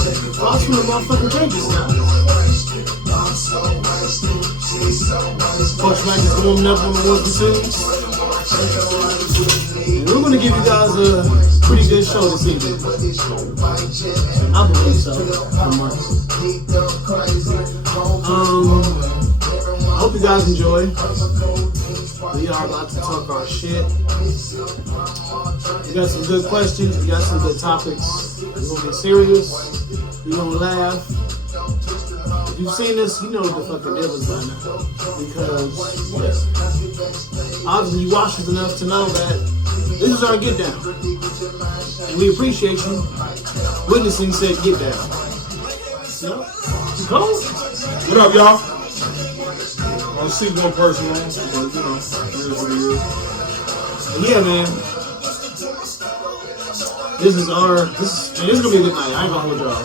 Lost from the motherfucking Cagez now. Coach Mike is warming up on the 1 and 2s. We're going to give you guys a pretty good show this evening. I believe so. I hope you guys enjoy. We are about to talk our shit. We got some good questions. We got some good topics. We're going to get serious. We're going to laugh. If you've seen this, you know what the fucking deal is by now. Because, obviously, you watched us enough to know that this is our get down. And we appreciate you witnessing said get down. You cold? What up, y'all? I see one person on, but you know, it is what it is. Yeah, man. This is gonna be a good night. I ain't gonna hold y'all.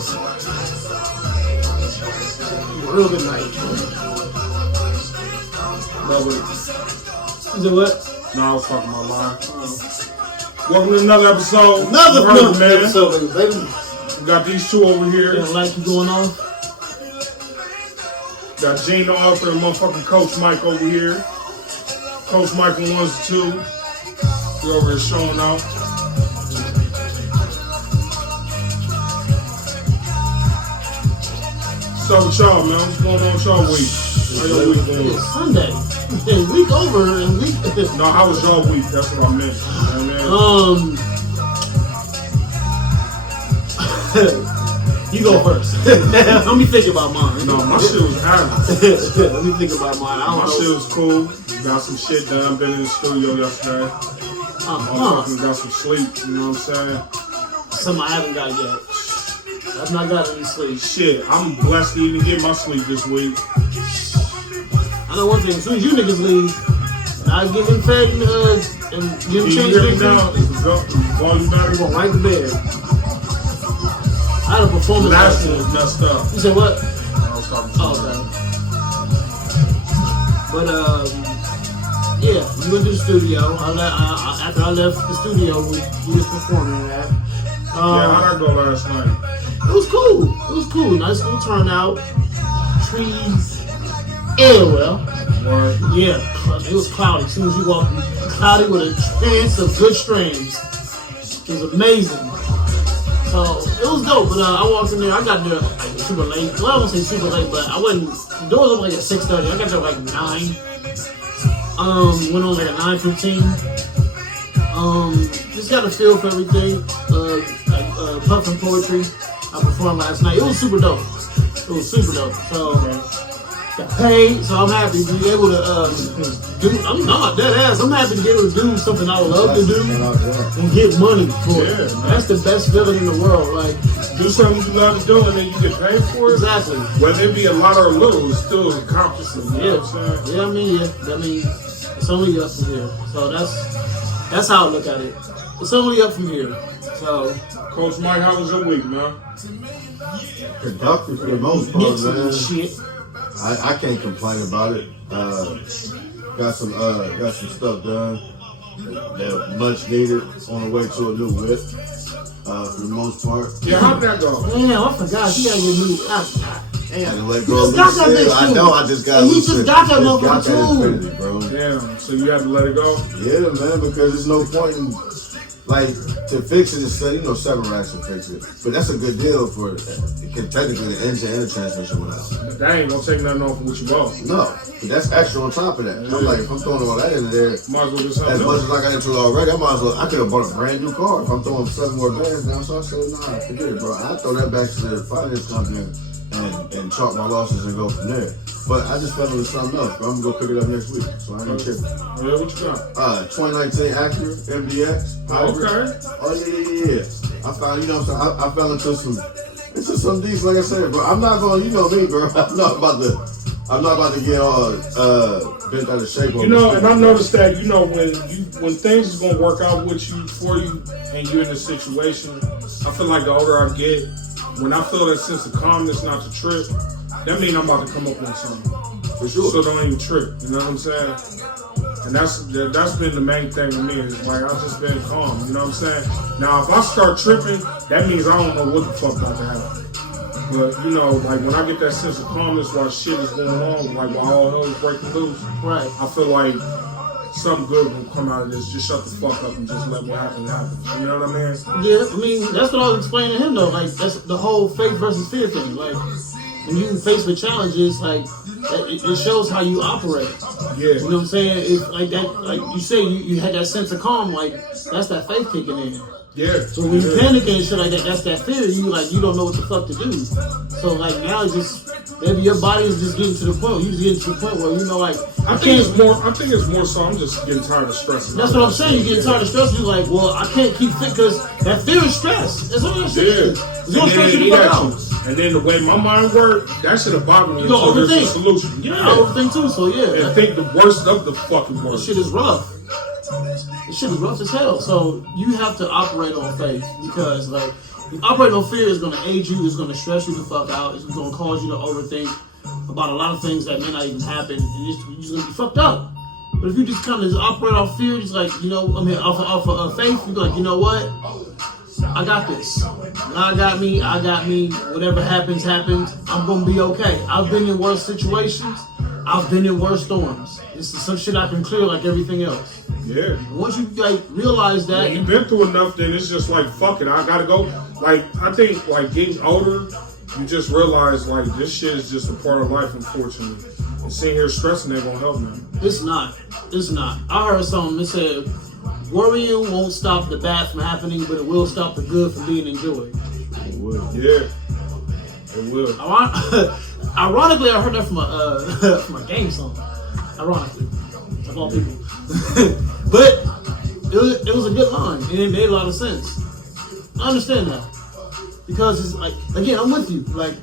A real good night. Love it. You know what? No, I was talking about line. Welcome to another episode. Another man. episode, baby. We got these two over here. Yeah, like you going on? Got Gene the author and motherfucking Coach Mike over here. Coach Mike on 1s and 2s. We're over here showing out. So with y'all, man, what's going on with y'all week? How your week going? It's Sunday. Week over and week. No, how was y'all week? That's what I meant. You go first. Let me think about mine. No, my shit was average. Let me think about mine. My shit was cool. Got some shit done. Been in the studio yesterday. Got some sleep. You know what I'm saying? Something I haven't got yet. I've not got any sleep. Shit, I'm blessed to even get my sleep this week. I know one thing. As soon as you niggas leave, I get him fed and get him changed. Volume back. We're going right to bed. I had a performance last one was messed up. You said what? I was talking to okay. But yeah, we went to the studio. After I left the studio, we was performing that. Yeah, how'd that go last night? It was cool. It was cool. Nice little turnout. Trees. Well. Word. Yeah, it was cloudy. As soon as you walked, cloudy with a chance of good streams. It was amazing. So it was dope, but I walked in there. I got there like super late. Well, I won't say super late, but I wasn't. The doors open like at 6:30. I got there like 9. Went on like at 9:15. Just got a feel for everything. Puffin Poetry. I performed last night. It was super dope. It was super dope. So got paid. So I'm happy to be able to do. I'm not dead ass. I'm happy to be able to do something I love to do and get money for it. Yeah, that's the best feeling in the world. Like do something you love to do and then you get paid for it. Exactly. Whether it be a lot or a little, it's still an accomplishment. You know what I'm saying? I mean, it's only up from here. So that's how I look at it. It's only up from here. So, Coach Mike, how was your week, man? Productive for the most part, man. Shit. I can't complain about it. Got some stuff done that much needed on the way to a new whip. For the most part. Yeah, how'd that go? Damn, I forgot. You gotta get new. Damn, I let go of that bitch. I know. I just got. He just got that motherfucker too, bro. Damn. So you had to let it go? Yeah, man. Because there's no point in to fix it. It's 7 racks to fix it. But that's a good deal for technically the engine and the transmission went out. But that ain't gonna take nothing off of what you bought. No, but that's extra on top of that. Yeah. I'm like, if I'm throwing all that in there, might as well do something as much as I got into it already, I could have bought a brand new car. If I'm throwing 7 more bands now, so I said, nah, forget it, bro. I throw that back to the finance company and chalk my losses and go from there. But I just fell into something else, bro. I'm gonna go pick it up next week, so I ain't tripping. Yeah, what you got? 2019 Acura MDX. Okay. Oh yeah. I found, you know what I'm saying? I fell into some decent, like I said, bro. I'm not going, you know me, bro. I'm not about to get all bent out of shape. You know, and I noticed that, you know, when things is gonna work out with you, for you, and you're in a situation, I feel like the older I get, when I feel that sense of calmness not to trip, that means I'm about to come up on something. For sure. So don't even trip, you know what I'm saying? And that's been the main thing with me, is like I've just been calm, you know what I'm saying? Now if I start tripping, that means I don't know what the fuck about to happen. But you know, like when I get that sense of calmness while shit is going on, like while all hell is breaking loose, Right. I feel like something good will come out of this. Just shut the fuck up and just let what happen happen. You know what I mean? Yeah, I mean, that's what I was explaining to him though. Like, that's the whole faith versus fear thing. Like, when you face with challenges, like, it shows how you operate. Yeah. You know what I'm saying? It's like that, like you say, you had that sense of calm, like, that's that faith kicking in. Yeah. So when you panicking and shit like that, that's that fear. You don't know what the fuck to do. So like now it's just maybe your body is just getting to the point. You just getting to the point where you know like I think it's more so I'm just getting tired of stressing. That's what I'm saying. You're getting tired of stress. You're like, well, I can't keep fit because that fear is stress. That's all that shit is. It's gonna stress you the fuck out. And then the way my mind works, that shit will bother me until there's a solution. Yeah. I overthink too. So yeah. And think the worst of the fucking worst. This shit is rough. This shit is rough as hell. So you have to operate on faith because like operating on fear is gonna age you. It's gonna stress you the fuck out. It's gonna cause you to overthink about a lot of things that may not even happen. And you're just gonna be fucked up. But if you just kind of operate off fear, just like, you know, I mean, off of faith, you be like, you know what? I got this. God got me. I got me. Whatever happens, happens. I'm gonna be okay. I've been in worse situations. I've been in worse storms. This is some shit I can clear like everything else. Yeah. Once you like realize that, when you've been through enough, then it's just like fuck it. I gotta go. Like I think like getting older, you just realize like this shit is just a part of life, unfortunately. And sitting here stressing ain't gonna help me. It's not. It's not. I heard something that said, worrying won't stop the bad from happening, but it will stop the good from being enjoyed. It will. Yeah. It will. Ironically, I heard that from a game song. Ironically, of all people. But it was a good line, and it made a lot of sense. I understand that. Because it's like, again, I'm with you. Like,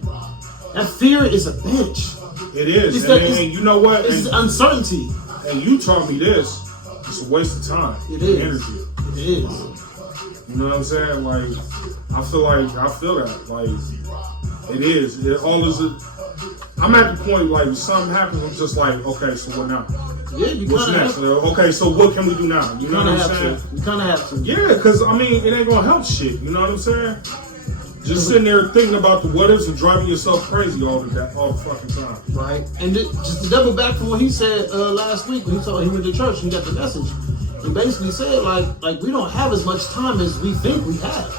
that fear is a bitch. It is. And you know what? It's uncertainty. And you taught me this. It's a waste of time. It is. Energy. It is. You know what I'm saying? Like, I feel that. Like, it is. I'm at the point, like, if something happens, I'm just like, okay, so what now? Yeah, you what's next? Okay, so what can we do now? You know what I'm saying? You kind of have to. Yeah, because, I mean, it ain't going to help shit. You know what I'm saying? Just sitting there thinking about the what ifs and driving yourself crazy all the fucking time. Right. And just to double back from what he said last week when he went to church and he got the message. He basically said, like we don't have as much time as we think we have.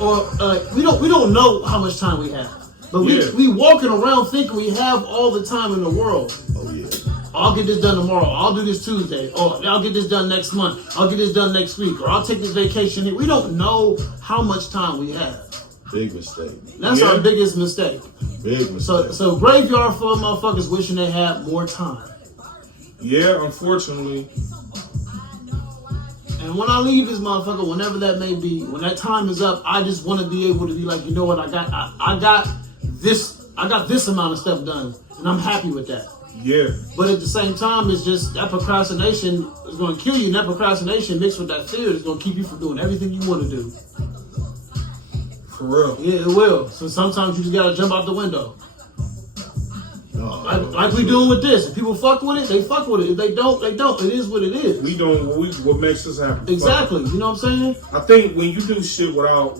Or we don't know how much time we have. But we walking around thinking we have all the time in the world. Oh, yeah. I'll get this done tomorrow. I'll do this Tuesday. Or I'll get this done next month. I'll get this done next week. Or I'll take this vacation here. We don't know how much time we have. Big mistake. That's our biggest mistake. Big mistake. So graveyard full of motherfuckers wishing they had more time. Yeah, unfortunately. And when I leave this motherfucker, whenever that may be, when that time is up, I just want to be able to be like, you know what, I got this amount of stuff done, and I'm happy with that. Yeah. But at the same time, it's just that procrastination is going to kill you, and that procrastination mixed with that fear is going to keep you from doing everything you want to do. For real. Yeah, it will. So sometimes you just got to jump out the window. No, like we doing with this. If people fuck with it, they fuck with it. If they don't, they don't. It is what it is. We doing what makes us happy. Exactly. You know what I'm saying? I think when you do shit without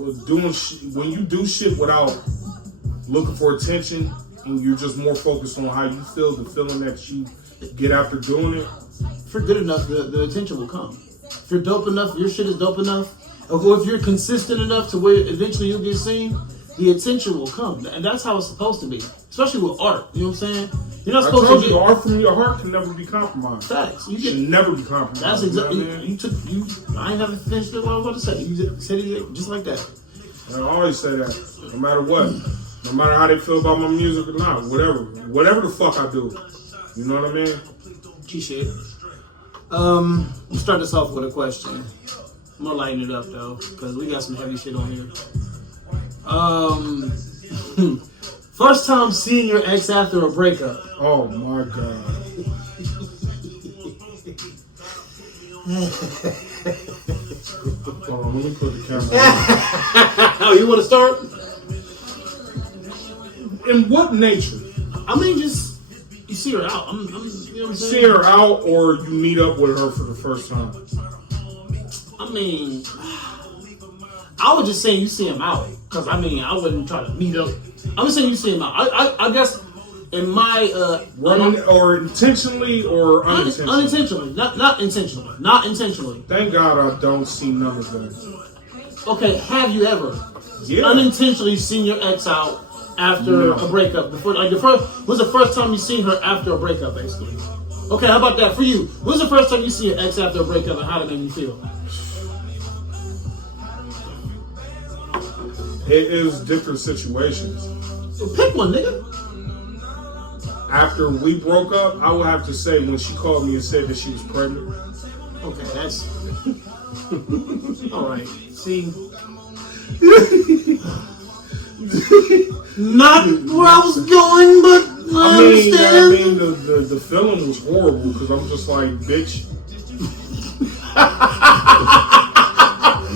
looking for attention, and you're just more focused on how you feel, the feeling that you get after doing it. If you're good enough, the attention will come. If you're dope enough, your shit is dope enough, or if you're consistent enough to where eventually you'll get seen, the attention will come. And that's how it's supposed to be. Especially with art. You know what I'm saying? You're not supposed to get art from your heart can never be compromised. Facts. You should never be compromised. That's exactly. You know what I ain't have to finish what I was about to say. You said it just like that. I always say that. No matter what. No matter how they feel about my music or not. Whatever the fuck I do. You know what I mean? G-shit. We'll start this off with a question. I'm gonna lighten it up though, because we got some heavy shit on here. First time seeing your ex after a breakup. Oh my god. Hold on, let me put the camera on. Oh, you want to start? In what nature? I mean, just you see her out. You know what I'm saying? See her out, or you meet up with her for the first time? I mean, I was just saying you see him out. Because, I mean, I wouldn't try to meet up. I'm just saying you see him out. I guess in my... running or intentionally or unintentionally? Unintentionally. Not intentionally. Not intentionally. Thank God I don't see none of that. Okay, have you ever unintentionally seen your ex out after a breakup? When's the first time you seen her after a breakup, basically? Okay, how about that for you? When's the first time you see your ex after a breakup and how did it make you feel? It is different situations. Well, pick one, nigga. After we broke up, I would have to say when she called me and said that she was pregnant. Okay, that's... Alright, see... Not where I was going, but I understand. mean, the feeling was horrible because I'm just like, bitch. I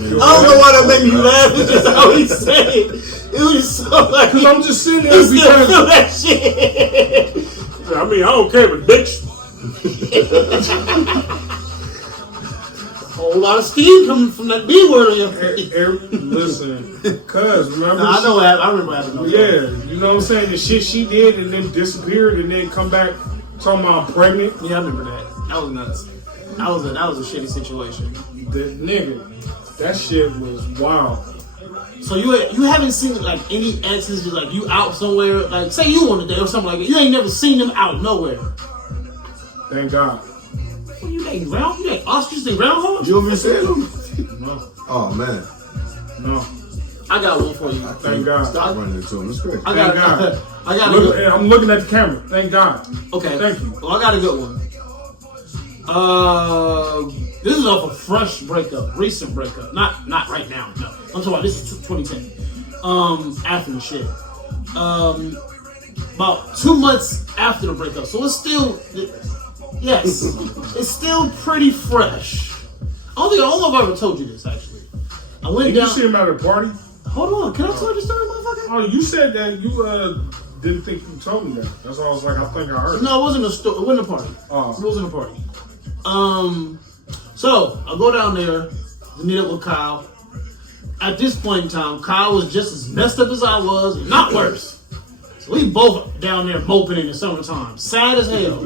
don't know why that made me laugh. It's just how he said it. It was so like... Because I'm just sitting there because... feel that shit. I mean, I don't care, but bitch. A whole lot of steam coming from that B word on your Listen, cuz, remember? I know that. I remember having no Yeah, you know what I'm saying? The shit she did and then disappeared and then come back talking about I'm pregnant. Yeah, I remember that. That was nuts. That was a shitty situation. The nigga, that shit was wild. So you haven't seen like any exes just like you out somewhere, like say you on a date or something like that. You ain't never seen them out nowhere. Thank God. What, you ain't ground? You ain't ostriches and groundhogs? You ever seen them? No. Oh man. No. I got one for you. Thank God. Stop running into them. It's great. I got I'm looking at the camera. Thank God. Okay. Thank you. Well, I got a good one. This is off a fresh breakup, recent breakup. Not right now. No, I'm talking about this is 2010. After the shit. About 2 months after the breakup, so it's still, yes, it's still pretty fresh. I don't know if I ever told you this actually. I went Did down. you see him at a party? Hold on, can I tell you the story, motherfucker? Oh, you said that you didn't think you told me that. That's why I was like, I think I heard. No, it wasn't a story. It wasn't a party. Oh. It wasn't a party. So I go down there to meet up with Kyle. At this point in time, Kyle was just as messed up as I was, if not worse. So we both down there moping in the summertime, sad as hell,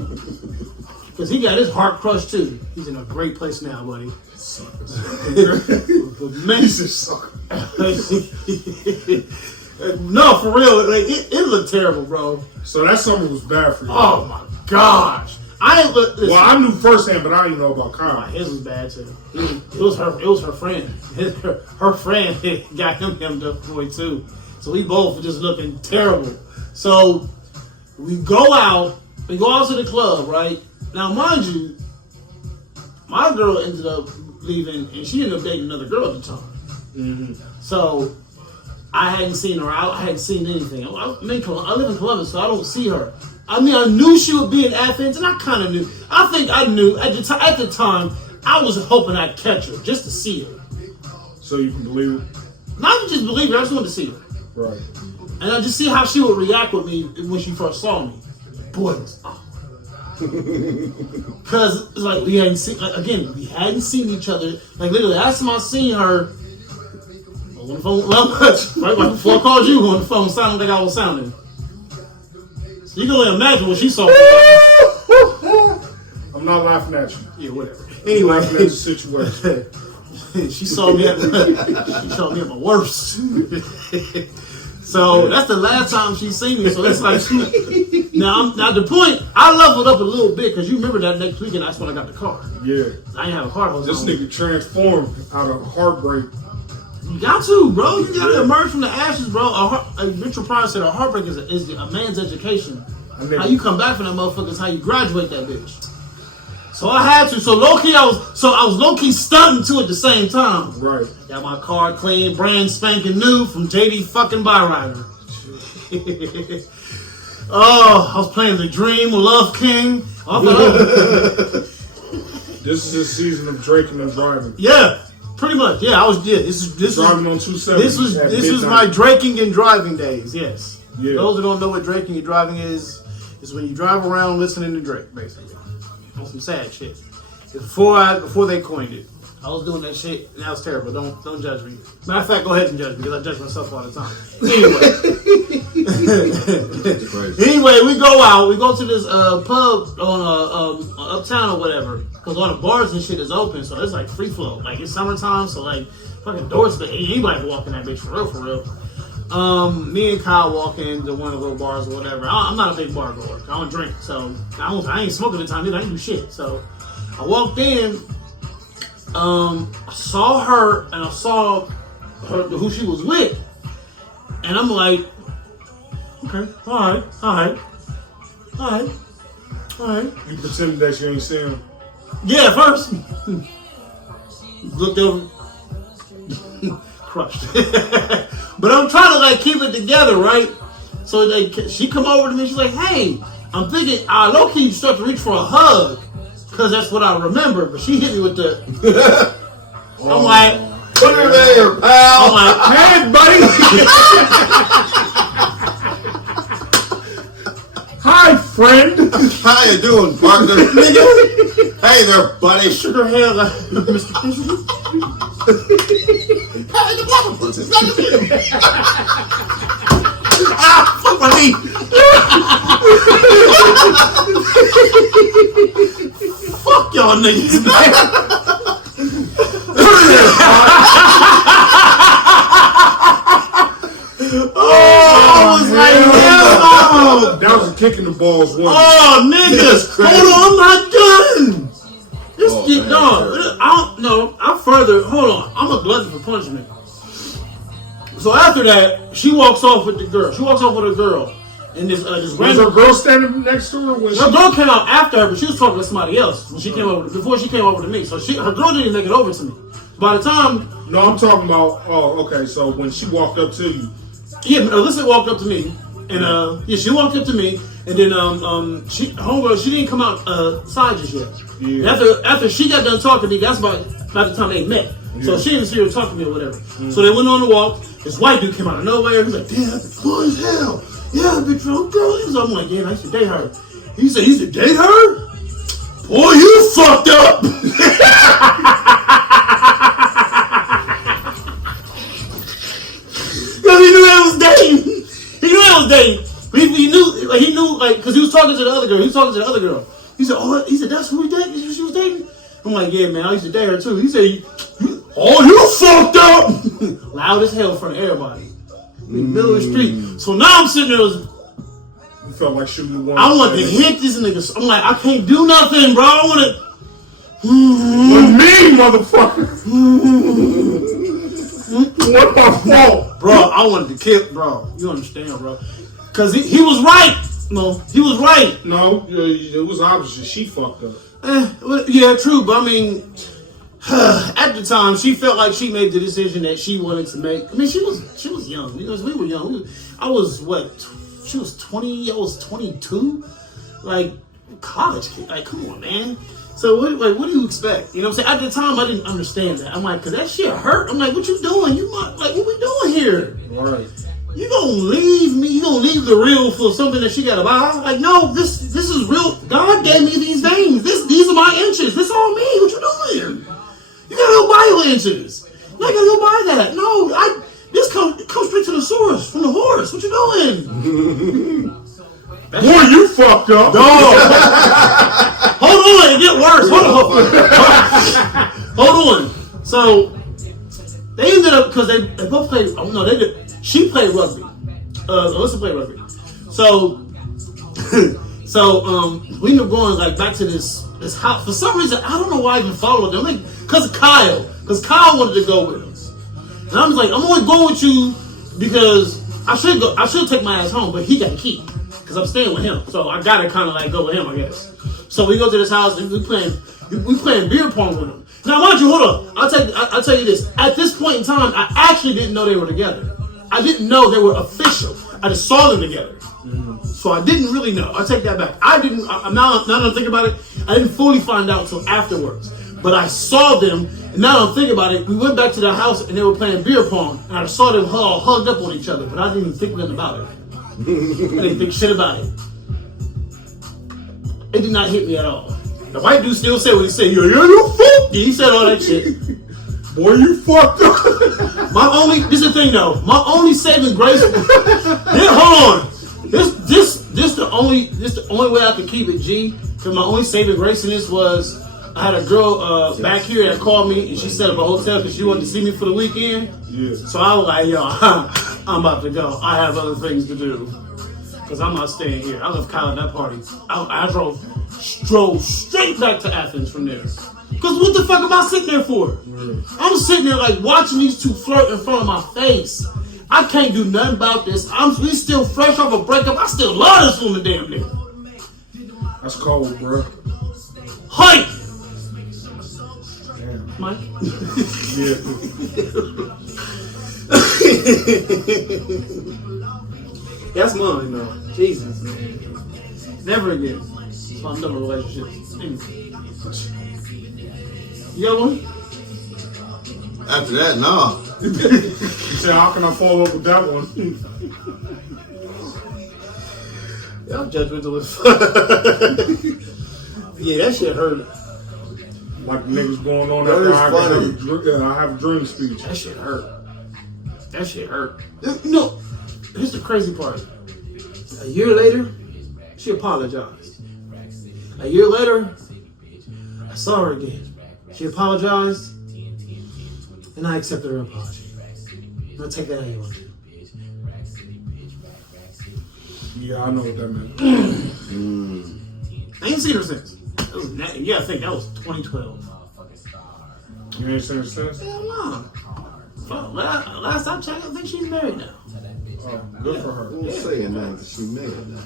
because he got his heart crushed too. He's in a great place now, buddy. No, for real, like it looked terrible, bro. So that summer was bad for you. Oh my gosh. Listen. Well, I knew firsthand, but I didn't know about Kyle. His was bad too. It was her friend. Her friend got him up boy too. So we both were just looking terrible. So we go out to the club, right? Now mind you, my girl ended up leaving and she ended up dating another girl at the time. Mm-hmm. So I hadn't seen her out. I hadn't seen anything. I live in Columbus, so I don't see her. I mean, I knew she would be in Athens, and I kind of knew. I think I knew at the time. I was hoping I'd catch her just to see her. So you can believe it? Not just believe her. I just wanted to see her, Right. and I just see how she would react with me when she first saw me. Boy, it was because it's like we hadn't seen each other. Like literally, last time I seen her on the phone, right before I called you on the phone, sounded like I was sounding. You can only imagine what she saw. I'm not laughing at you. Yeah, whatever. Anyway, laughing at the situation. She saw me at my worst. So that's the last time she's seen me. So it's like now the point. I leveled up a little bit because you remember that next weekend. That's when I got the car. Yeah. I didn't have a car. This nigga transformed out of heartbreak. You got to, bro. You got to emerge from the ashes, bro. Richard Pryor said a heartbreak is a man's education. How you come back from that motherfucker is how you graduate that bitch. So I had to. So low key, I was low key stunting too at the same time. Right. Got my car clean, brand spanking new from JD fucking Byrider. Oh, I was playing The Dream with Love King. This is a season of drinking and driving. Yeah. Pretty much, yeah. This driving on 270. This was my drinking and driving days. Yes. Yeah. Those that don't know what drinking and driving is when you drive around listening to Drake, basically. On some sad shit. Before they coined it. I was doing that shit, and that was terrible. Don't judge me. Matter of fact, go ahead and judge me, because I judge myself all the time. Anyway, we go out. We go to this pub on uptown or whatever, because all the bars and shit is open, so it's like free flow. Like, it's summertime, so like fucking doors, but anybody can walk in that bitch for real. Me and Kyle walk into one of the little bars or whatever. I'm not a big bar goer. I don't drink, so I ain't smoking at the time either. I ain't do shit. So I walked in. I saw her and I saw who she was with, and I'm like, okay, all right. You pretended that you ain't seen him. Yeah, first looked over, crushed. But I'm trying to like keep it together, right? So she come over to me. She's like, "Hey," I'm thinking, I low key start to reach for a hug. Because that's what I remember, but she hit me with the. I'm like, put her there, pal. I'm like, hey, buddy. Hi, friend. How you doing, partner? Nigga. Hey there, buddy. Shook her hand like, Mr. President. Hey, the bottom pussies. Fuck my knee. Fuck y'all niggas, man. I was like, hell no. That was a kick in the balls one. Oh, niggas. Hold on, I'm not done. This shit, dog. Hold on. I'm a glutton for punishment. So after that, she walks off with the girl. And this Was random a girl standing next to her? When her girl came out after her, but she was talking to somebody else when she came over. Before she came over to me, so her girl didn't make it over to me. By the time, No, I'm talking about. Oh, okay. So when she walked up to you, yeah, Alyssa walked up to me, and she walked up to me, and then she didn't come out side just yet. Yeah. And after she got done talking to me, that's about the time they met. So she didn't see her talking to me or whatever. So they went on the walk. This white dude came out of nowhere. He's like, damn, that bitch fun as hell. Yeah, that bitch drunk girl. I'm like, yeah, I used to date her. He said, he used to date her? Boy, you fucked up. Because he knew that was dating. He knew, because he was talking to the other girl. He said, that's who he dated? She was dating? I'm like, yeah, man, I used to date her too. He said, you fucked up. Loud as hell in front of everybody. In the middle of the street. So now I'm sitting there. you felt like shooting the one. I want to hit this nigga. I'm like, I can't do nothing, bro. I want to. With me, motherfucker. What my fault? Bro, I wanted to kill, bro. You understand, bro? Because he was right. No, he was right. No, it was obvious she fucked up. Yeah, true. But I mean, at the time, she felt like she made the decision that she wanted to make. I mean, she was young. We were young. I was what? She was 20. I was 22. Like college kid. Like, come on, man. So what do you expect? You know what I'm saying? At the time, I didn't understand that. I'm like, cause that shit hurt. I'm like, what you doing? What we doing here? Right. You gonna leave me? You gonna leave the real for something that she gotta buy? Like, no, this is real. God gave me these veins. These are my inches. This all me. What you doing? You gotta go buy your inches. You gotta go buy that. No, this comes straight to the source from the horse. What you doing? Boy, you fucked up. Dog. Hold on, it get worse. Hold on. So they ended up because they both played. Oh no, they did. She played rugby. Alyssa played rugby. So we ended up going like back to this house. For some reason, I don't know why I even followed them. Like, because Kyle wanted to go with us, and I was like, I'm only going with you because I should go. I should take my ass home, but he got a key because I'm staying with him. So I gotta kind of like go with him, I guess. So we go to this house and we playing beer pong with him. Now, mind you, hold on. I'll tell you this. At this point in time, I actually didn't know they were together. I didn't know they were official. I just saw them together. Mm-hmm. So I didn't really know. I take that back. I didn't. Now that I'm thinking about it, I didn't fully find out until afterwards. But I saw them, and now that I'm thinking about it, we went back to the house and they were playing beer pong, and I saw them all hugged up on each other. But I didn't even think nothing about it. I didn't think shit about it. It did not hit me at all. The white dude still said what he said. You fuck. He said all that shit. Boy, you fucked up. This is the thing though. My only saving grace. Hold on. This the only way I can keep it G. Because my only saving grace in this was I had a girl back here that called me and she set up a hotel because she wanted to see me for the weekend. Yeah. So I was like, yo, I'm about to go. I have other things to do because I'm not staying here. I left Kyle at that party. I drove straight back to Athens from there. Because what the fuck am I sitting there for? I'm sitting there like watching these two flirt in front of my face. I can't do nothing about this. We still fresh off a breakup. I still love this woman, damn nigga. That's cold, bro. Hype! Damn. Mike? Yeah. That's mine, though. Jesus, man. Never again. That's why I'm done with relationships. You got one? After that, nah. You say, how can I follow up with that one? Y'all judgmental as fuck. Yeah, that shit hurt. Like niggas going on That after is funny. I have a dream speech. That shit hurt. That shit hurt. No, here's the crazy part. A year later, she apologized. A year later, I saw her again. She apologized, and I accepted her apology. I'll take that how you want to. Yeah, I know what that meant. I ain't seen her since. Yeah, I think that was 2012. You ain't saying since? Hell no. Fuck, last I checked, I think she's married now. Oh, good for her. I'm saying that because she married now.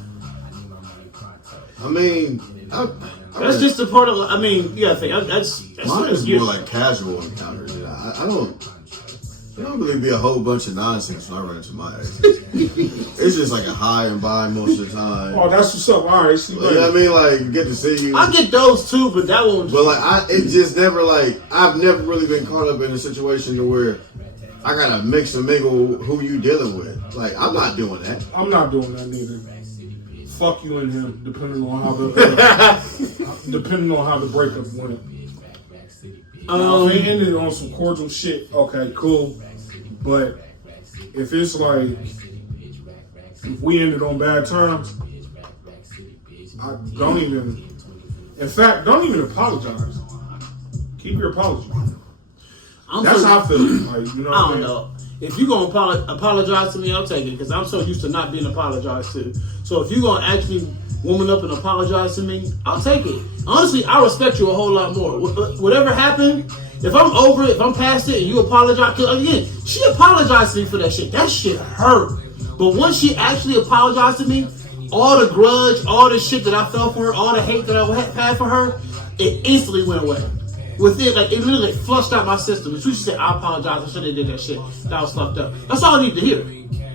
I mean, That's just a part of. I mean, you gotta think. That's mine is more like casual encounters. I don't really be a whole bunch of nonsense when I run into my ex. It's just like a high and by most of the time. Oh, that's what's up. All right, see, You know what I mean? Like, get to see you. I get those too, but that one. But like, it just never like, I've never really been caught up in a situation to where I gotta mix and mingle who you dealing with. Like, I'm not doing that. I'm not doing that neither. Fuck you and him, depending on how the breakup went. If it ended on some cordial shit, okay, cool. But if it's like, if we ended on bad terms, don't even apologize. Keep your apology. That's how I feel. Like, you know I don't know. If you're going to apologize to me, I'll take it because I'm so used to not being apologized to. So if you're going to actually woman up and apologize to me, I'll take it. Honestly, I respect you a whole lot more. Whatever happened, if I'm over it, if I'm past it, and you apologize, because again, she apologized to me for that shit. That shit hurt. But once she actually apologized to me, all the grudge, all the shit that I felt for her, all the hate that I had for her, it instantly went away. Within, like, it literally flushed out my system. As soon as she said, I apologize, I should have did that shit. That was fucked up. That's all I needed to hear.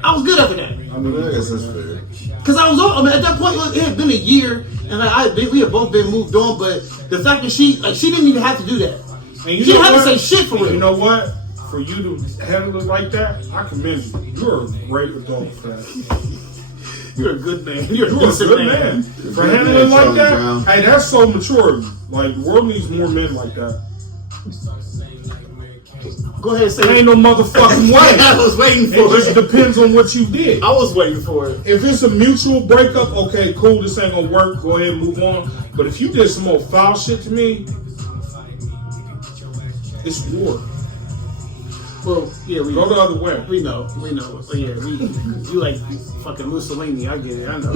I was good after that. I mean, I guess that's fair. Because I was at that point, it had been a year, and like, we had both been moved on, but the fact that she didn't even have to do that. And you she didn't have what? to say shit for real. You know what? For you to handle it like that, I commend you. You're a great adult for that. You're a good man. You're a good man. For handling it like that, hey, that's so mature. Like, the world needs more men like that. Go ahead and say Ain't no motherfucking way. I was waiting for it. It just depends on what you did. I was waiting for it. If it's a mutual breakup, okay, cool, this ain't gonna work, go ahead and move on. But if you did some more foul shit to me, it's war. Well, yeah, we go the other way. We know. So yeah, you like fucking Mussolini. I get it. I know.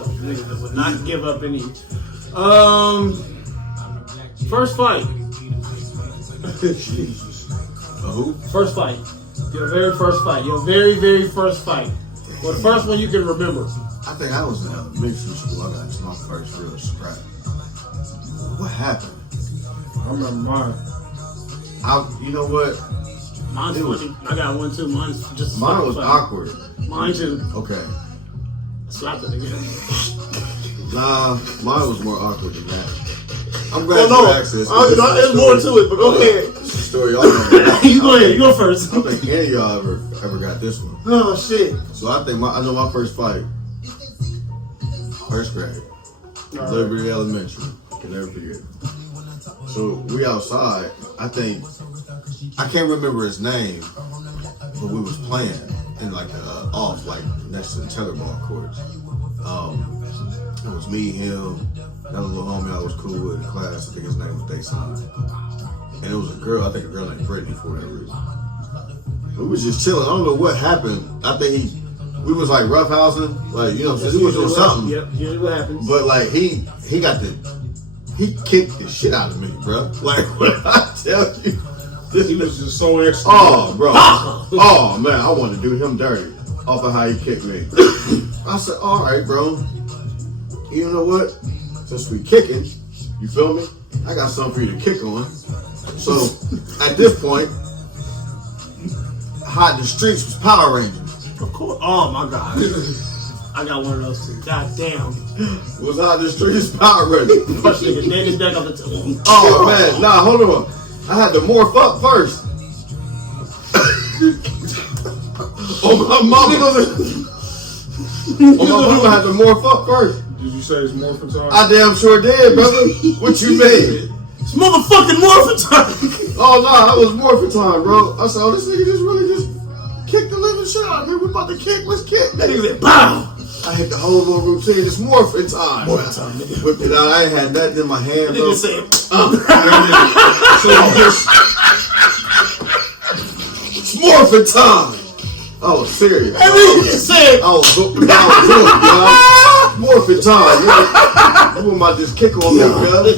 Niggas that would not give up any. First fight. Who? First fight. Your very first fight. Your very, very first fight. Well, the first one you can remember. I think I was in elementary school. I got into my first real scrap. What happened? I remember mine. You know what? Mine's funny. I got one too. Mine's just. Mine was funny. awkward. Mine too. Okay. Slapped it again. Nah, mine was more awkward than that. I'm glad you asked this. There's more to it, but go ahead. It's a story y'all know. You go ahead. You go first. I don't think any of y'all ever got this one. Oh shit. So I think I know my first fight. First grade. Liberty Elementary. Can never forget. So we outside. I can't remember his name, but we was playing in like off like next to the tetherball courts. It was me, him, another little homie I was cool with in class. I think his name was Dayson. And it was a girl. I think a girl named Brittany for that reason. We was just chilling. I don't know what happened. I think we was like roughhousing, like we was doing something. Yep, usually what happens. But like he kicked the shit out of me, bro. Like when I tell you, He was just so extra. oh, bro, oh man, I wanted to do him dirty off of how he kicked me. I said, all right, bro. You know what? Since we kicking, you feel me? I got something for you to kick on. So at this point, hot in the streets was Power Rangers. Of course. Oh my God. I got one of those too. God damn. Was hot in the streets Power Rangers. Push nigga dead his back off the table. Oh man, nah, hold on. I had to morph up first. Oh my mama. Oh my mama had to morph up first. Did you say it's morphin' time? I damn sure did, brother. What you mean? It's motherfucking morphin' time. Oh no, I was morphin' time, bro. I said, oh, this nigga just kicked the living shit out of me. We about to kick, let's kick. That nigga said, pow. I hit the whole little routine. It's morphin' time. Morphin' time, nigga. Whipped it out. I ain't had nothing in my hand, bro. Nigga said, So you just it's morphin' time. I was serious. that nigga just said, I was doing, morphin' time. You about to just kick on me, brother.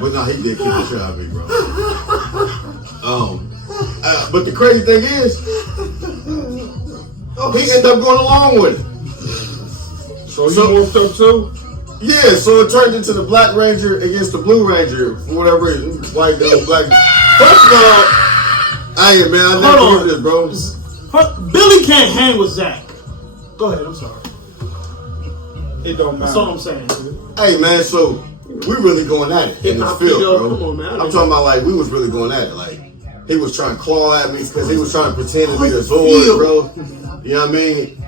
But no, he did kick the shit out of me, bro. But the crazy thing is, he ended up going along with it. So you morphed up too? Yeah, so it turned into the Black Ranger against the Blue Ranger for whatever reason. White girl, black. First of all, hey man, I never heard this, bro. Billy can't hang with Zach. Go ahead, I'm sorry. It don't matter. That's all I'm saying. Hey man, so we really going at it in this field, bro. Come on, man. I'm talking about like we was really going at it. Like he was trying to claw at me because he was trying to pretend to be the Zord, bro. You know what I mean?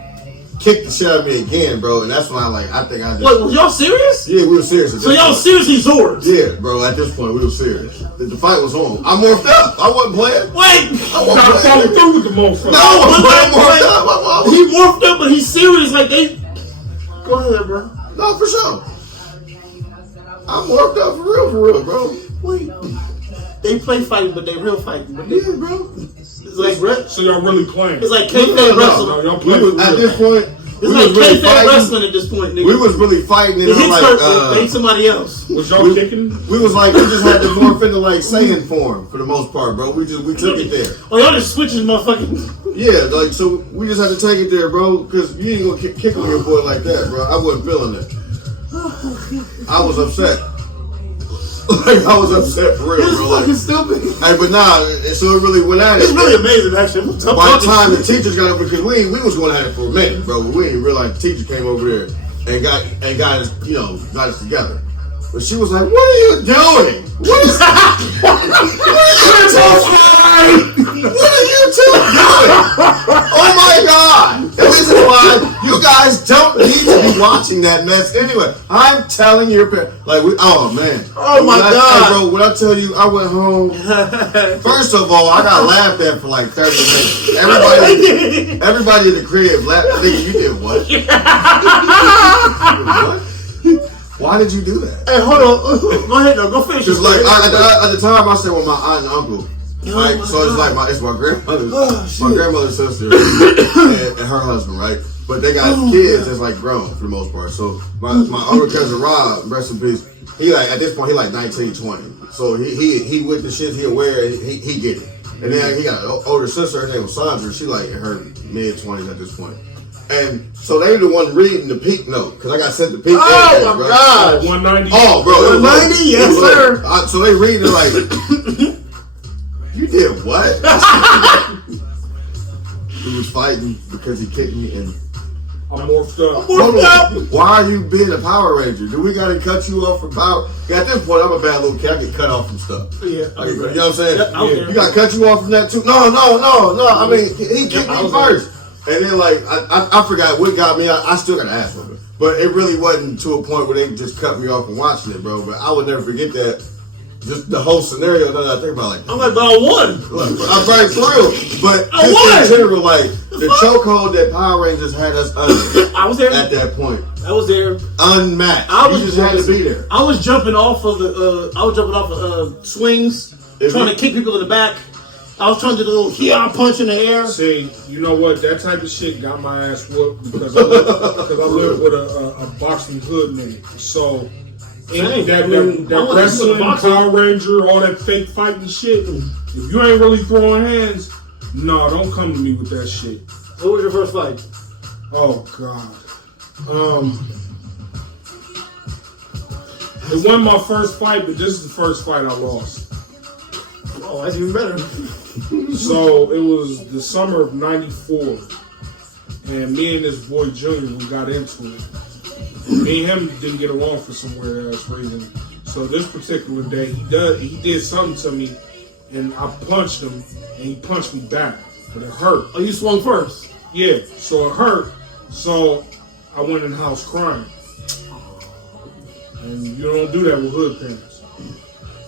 Kicked the shit out of me again, bro, and that's when I think I just... Wait, was y'all serious? Yeah, we were serious. So y'all seriously Zords? Yeah, bro, at this point, we were serious. The fight was on. I morphed up. I wasn't playing. Wait! I wasn't Follow playing. through with the motherfucker. No, I morphed up. He morphed up, but he's serious. Like, they... Go ahead, bro. No, for sure. I morphed up for real, bro. Wait. They play fighting, but they real fighting. But Yeah, bro. it's like... So y'all really playing? It's like kayfabe wrestling. No, y'all We playing was, for at real. this point... It's we like was really kayfabe fighting. wrestling at this point, nigga. We was really fighting, and The I'm hits like, hurt, ain't somebody else. Was y'all kicking? we was like, we just had to morph into like Saiyan form for the most part, bro. We took it there. Oh, y'all just switching motherfucking... Yeah, like so we just had to take it there, bro. Because you ain't gonna kick on your boy like that, bro. I wasn't feeling it. I was upset. Like I was upset for real, This is bro. fucking Like, stupid. hey, but nah, so it really went at it. It's really amazing, actually. By the time the teachers got up, because we was going at it for a minute, bro. We didn't realize the teacher came over there and got us, got us together. But she was like, "What are you doing? What is that? What are you two doing? Oh my God! And this is why you guys don't need to be watching that mess anyway. I'm telling your parents, oh man, Oh my Hey, God, bro! When I tell you, I went home. First of all, I got laughed at for like 30 minutes. Everybody in the crib laughed. Nigga, you did what? You did what? Why did you do that? Hey, hold on. Go ahead, though. Go finish. Because like at the time, I stayed with my aunt and uncle. Right, my so it's God. like it's my grandmother's, Oh, my grandmother's sister and her husband, right? But they got kids that's like grown for the most part. So my older cousin Rob, rest in peace, he like at this point he like 19, 20. So he with the shit he aware, he get it. And then he got an older sister, her name was Sandra. She like in her mid-20s at this point. And so they the one reading the peak note because I got sent the peak note. Oh my God. 190. Oh, bro, 190, yes, sir. So they read it like. You did what? He was fighting because he kicked me and I'm morphed up. hold on. Why are you being a Power Ranger? Do we gotta cut you off from power? At this point, I'm a bad little kid. I get cut off from stuff. Yeah. You know what I'm saying? Yeah. You gotta cut you off from that too. No. I mean, he kicked me first. And then like I forgot what got me. I still got to ask for it. But it really wasn't to a point where they just cut me off from watching it, bro. But I would never forget that. Just the whole scenario that I think about, like, I'm like, but I won. I'm like, for real. But I just won. in general, like, the chokehold that Power Rangers had us under I was there at that point. I was there. Unmatched. You just had to be there. I was jumping off of swings, trying to kick people in the back. I was trying to do the little here punch in the air. See, you know what? That type of shit got my ass whooped because I lived with a boxing hood nigga. So that wrestling, Power Ranger, all that fake fighting shit. If you ain't really throwing hands, no, don't come to me with that shit. What was your first fight? Oh God. It wasn't my first fight, but this is the first fight I lost. Oh, that's even better. So it was the summer of '94, and me and this boy Junior, we got into it. Me and him didn't get along for some weird ass reason. So this particular day, he did something to me, and I punched him, and he punched me back, but it hurt. Oh, you swung first? Yeah, so it hurt. So I went in the house crying, and you don't do that with hood parents.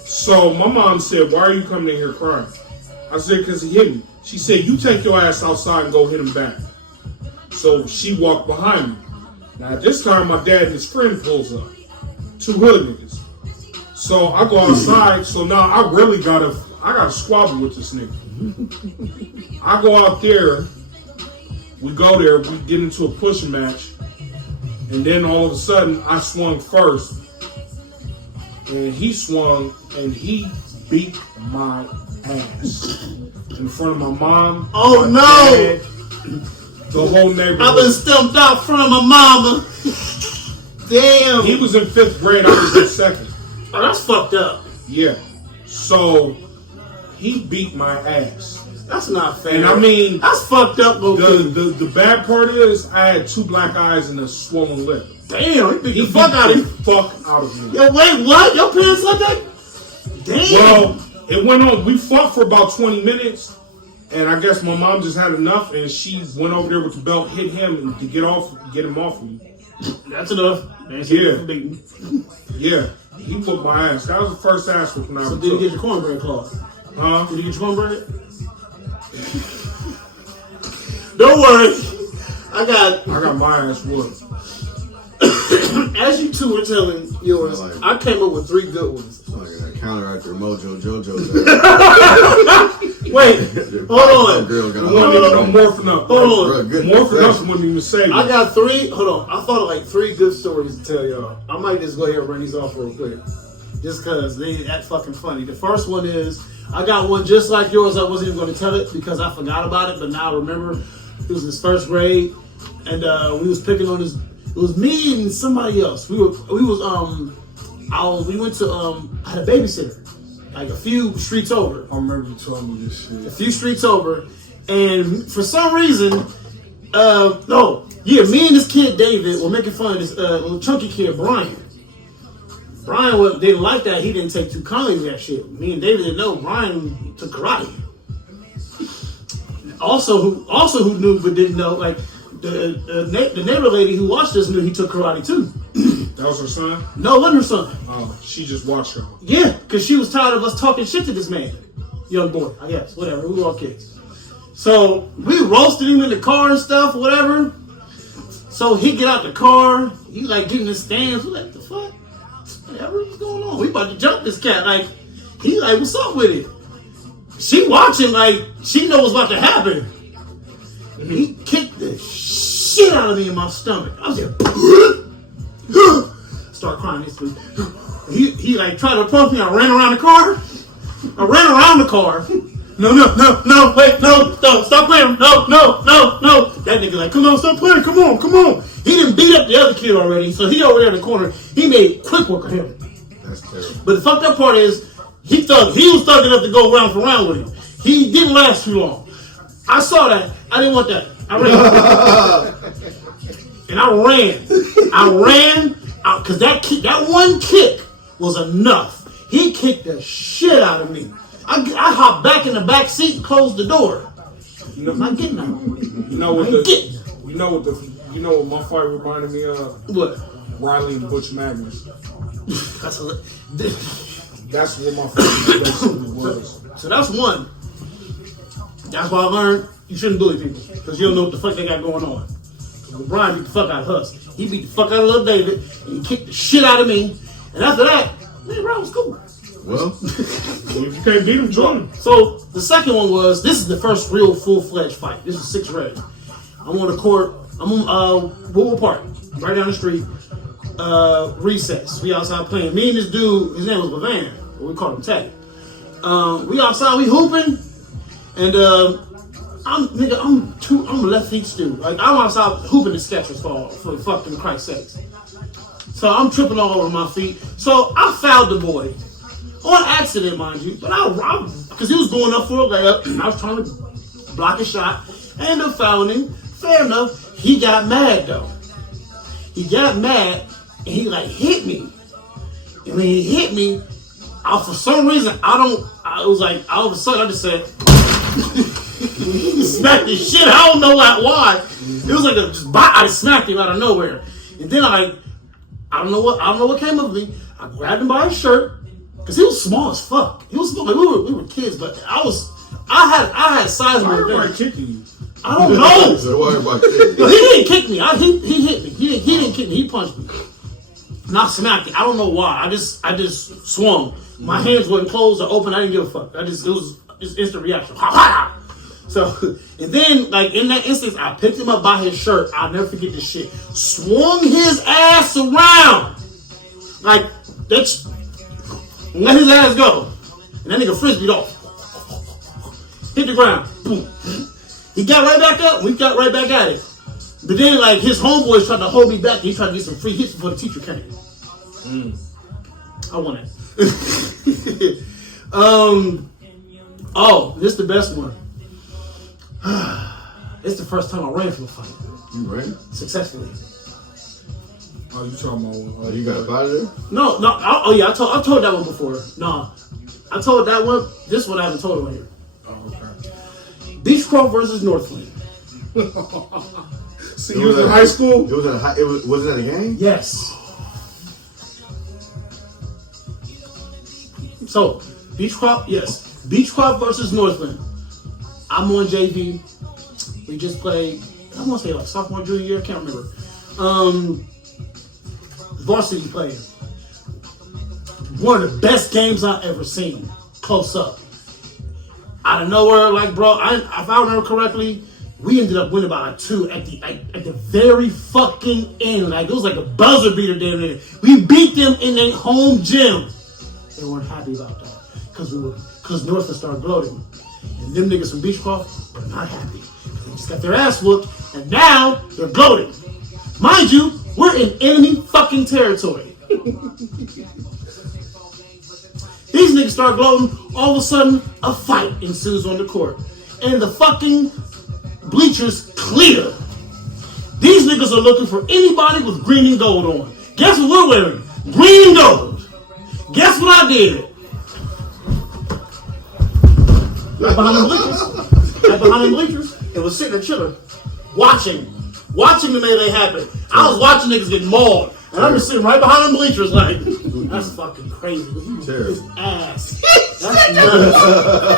So my mom said, "Why are you coming in here crying?" I said, "Because he hit me." She said, "You take your ass outside and go hit him back." So she walked behind me. Now at this time, my dad and his friend pulls up. 2 hood niggas. So I go outside. So now I really gotta squabble with this nigga. I go out there. We go there. We get into a pushing match. And then all of a sudden, I swung first. And he swung and he beat my ass in front of my mom. Oh my no! Dad, the whole neighborhood. I've been stumped out in front of my mama. Damn. He was in 5th grade. I was in 2nd. Oh, that's fucked up. Yeah. So he beat my ass. That's not fair. And I mean, that's fucked up. The bad part is I had 2 black eyes and a swollen lip. Damn, he beat the fuck out of you. Fuck out of me. Yo, wait, what? Your parents like that? Damn. Well, it went on. We fought for about 20 minutes, and I guess my mom just had enough, and she went over there with the belt, hit him, and to get him off of me. That's enough. Yeah, he whooped my ass. That was the first ass whooping I ever So did you took. get your cornbread claw? Huh? Did you get your cornbread? Don't worry. I got my ass whooped. As you two were telling yours, I came up with 3 good ones. It's like a counteract your Mojo Jojo's. Wait, hold on. I'm morphing up. Hold on. Morphing up wouldn't even say I got 3. Hold on. I thought of like 3 good stories to tell y'all. I might just go ahead and run these off real quick. Just because they ain't that fucking funny. The first one is, I got one just like yours. I wasn't even going to tell it because I forgot about it, but now I remember. It was in his 1st grade, and we was picking on this. It was me and somebody else. We went to I had a babysitter, like a few streets over. I remember you telling me this shit. A few streets over, and for some reason, me and this kid David were making fun of this little chunky kid Brian. Brian didn't like that. He didn't take too kindly to that shit. Me and David didn't know Brian took karate. Also who knew but didn't know, like the neighbor lady who watched us knew he took karate too. That was her son? No, it wasn't her son. Oh, she just watched her. Yeah, because she was tired of us talking shit to this man. Young boy, I guess. Whatever. We were all kids. So we roasted him in the car and stuff, whatever. So he get out the car. He like getting his stands. We're like, the fuck? Whatever, what's going on? We about to jump this cat. Like, he like, what's up with it? She watching like she knows what's about to happen. He kicked the shit out of me in my stomach. I was like, start crying this week. He like tried to punch me. I ran around the car. No, wait, no, stop playing. No. That nigga like, come on, stop playing. Come on. He didn't beat up the other kid already, so he over there in the corner. He made quick work of him. That's terrible. But the fucked up part is, he was thug enough to go round for round with him. He didn't last too long. I saw that. I didn't want that. I ran. And I ran out because that one kick was enough. He kicked the shit out of me. I hopped back in the back seat and closed the door. I'm not getting out. You know what You know what my fight reminded me of? What? Riley and Butch Magnus. That's That's what my fight basically was. So that's one. That's why I learned you shouldn't bully people because you don't know what the fuck they got going on. LeBron beat the fuck out of us. He beat the fuck out of Lil David and he kicked the shit out of me. And after that, man, Brown was cool. Well, If you can't beat him, join him. So the second one was this is the first real full-fledged fight. This is 6 Red. I'm on the court. I'm on Woodward Park, right down the street. Recess. We outside playing. Me and this dude, his name was Levan. We called him Tag. We outside, we hooping, and I'm a left feet dude. Like I'm outside hooping the Skechers for fucking Christ's sakes. So I'm tripping all over my feet. So I fouled the boy. On accident, mind you, but because he was going up for a layup, and I was trying to block a shot. I ended up fouling him. Fair enough. He got mad though. He got mad and he like hit me. And when he hit me, for some reason I was like all of a sudden I just said he smacked the shit. I don't know why. It was like I just smacked him out of nowhere. And then I don't know what came of me. I grabbed him by his shirt. Cause he was small as fuck. He was small. Like, we were kids, but I had sizable Why everybody advantage. kicking you? I don't know. so why everybody kidding? He didn't kick me. He hit me. He didn't kick me. He punched me. And I smacked it. I don't know why. I just swung. My hands wasn't closed or open. I didn't give a fuck. It was just instant reaction. Ha ha. So and then like in that instance, I picked him up by his shirt. I'll never forget this shit. Swung his ass around. Like that's. Let his ass go. And that nigga frisbeed off. Hit the ground. Boom. He got right back up. We got right back at it. But then, like, his homeboys tried to hold me back. He tried to get some free hits before the teacher came. I won that. Oh, this is the best one. It's the first time I ran from a fight. You ran? Successfully. Oh, you talking about one? Oh, you got a body there? No. Oh yeah, I told that one before. No, I told that one. This one I haven't told on here. Oh, okay. Beechcroft versus Northland. See, you was in high school? Was it at a game? Yes. So Beechcroft, yes. Beechcroft versus Northland. I'm on JV. We just played. I want to say like sophomore, junior year. I can't remember. Varsity player. One of the best games I've ever seen. Close up. Out of nowhere, like bro, if I remember correctly, we ended up winning by 2 at the very fucking end. Like it was like a buzzer beater damn near. We beat them in their home gym. They weren't happy about that. Because Northland started gloating. And them niggas from Beechcroft were not happy. They just got their ass whooped and now they're gloating. Mind you, we're in enemy fucking territory. These niggas start gloating. All of a sudden, a fight ensues on the court. And the fucking bleachers clear. These niggas are looking for anybody with green and gold on. Guess what we're wearing? Green and gold. Guess what I did? Right behind the bleachers. It was sitting there chilling. Watching the melee happen. I was watching niggas get mauled. And I'm just sitting right behind them bleachers like, that's fucking crazy. His ass. That's nuts.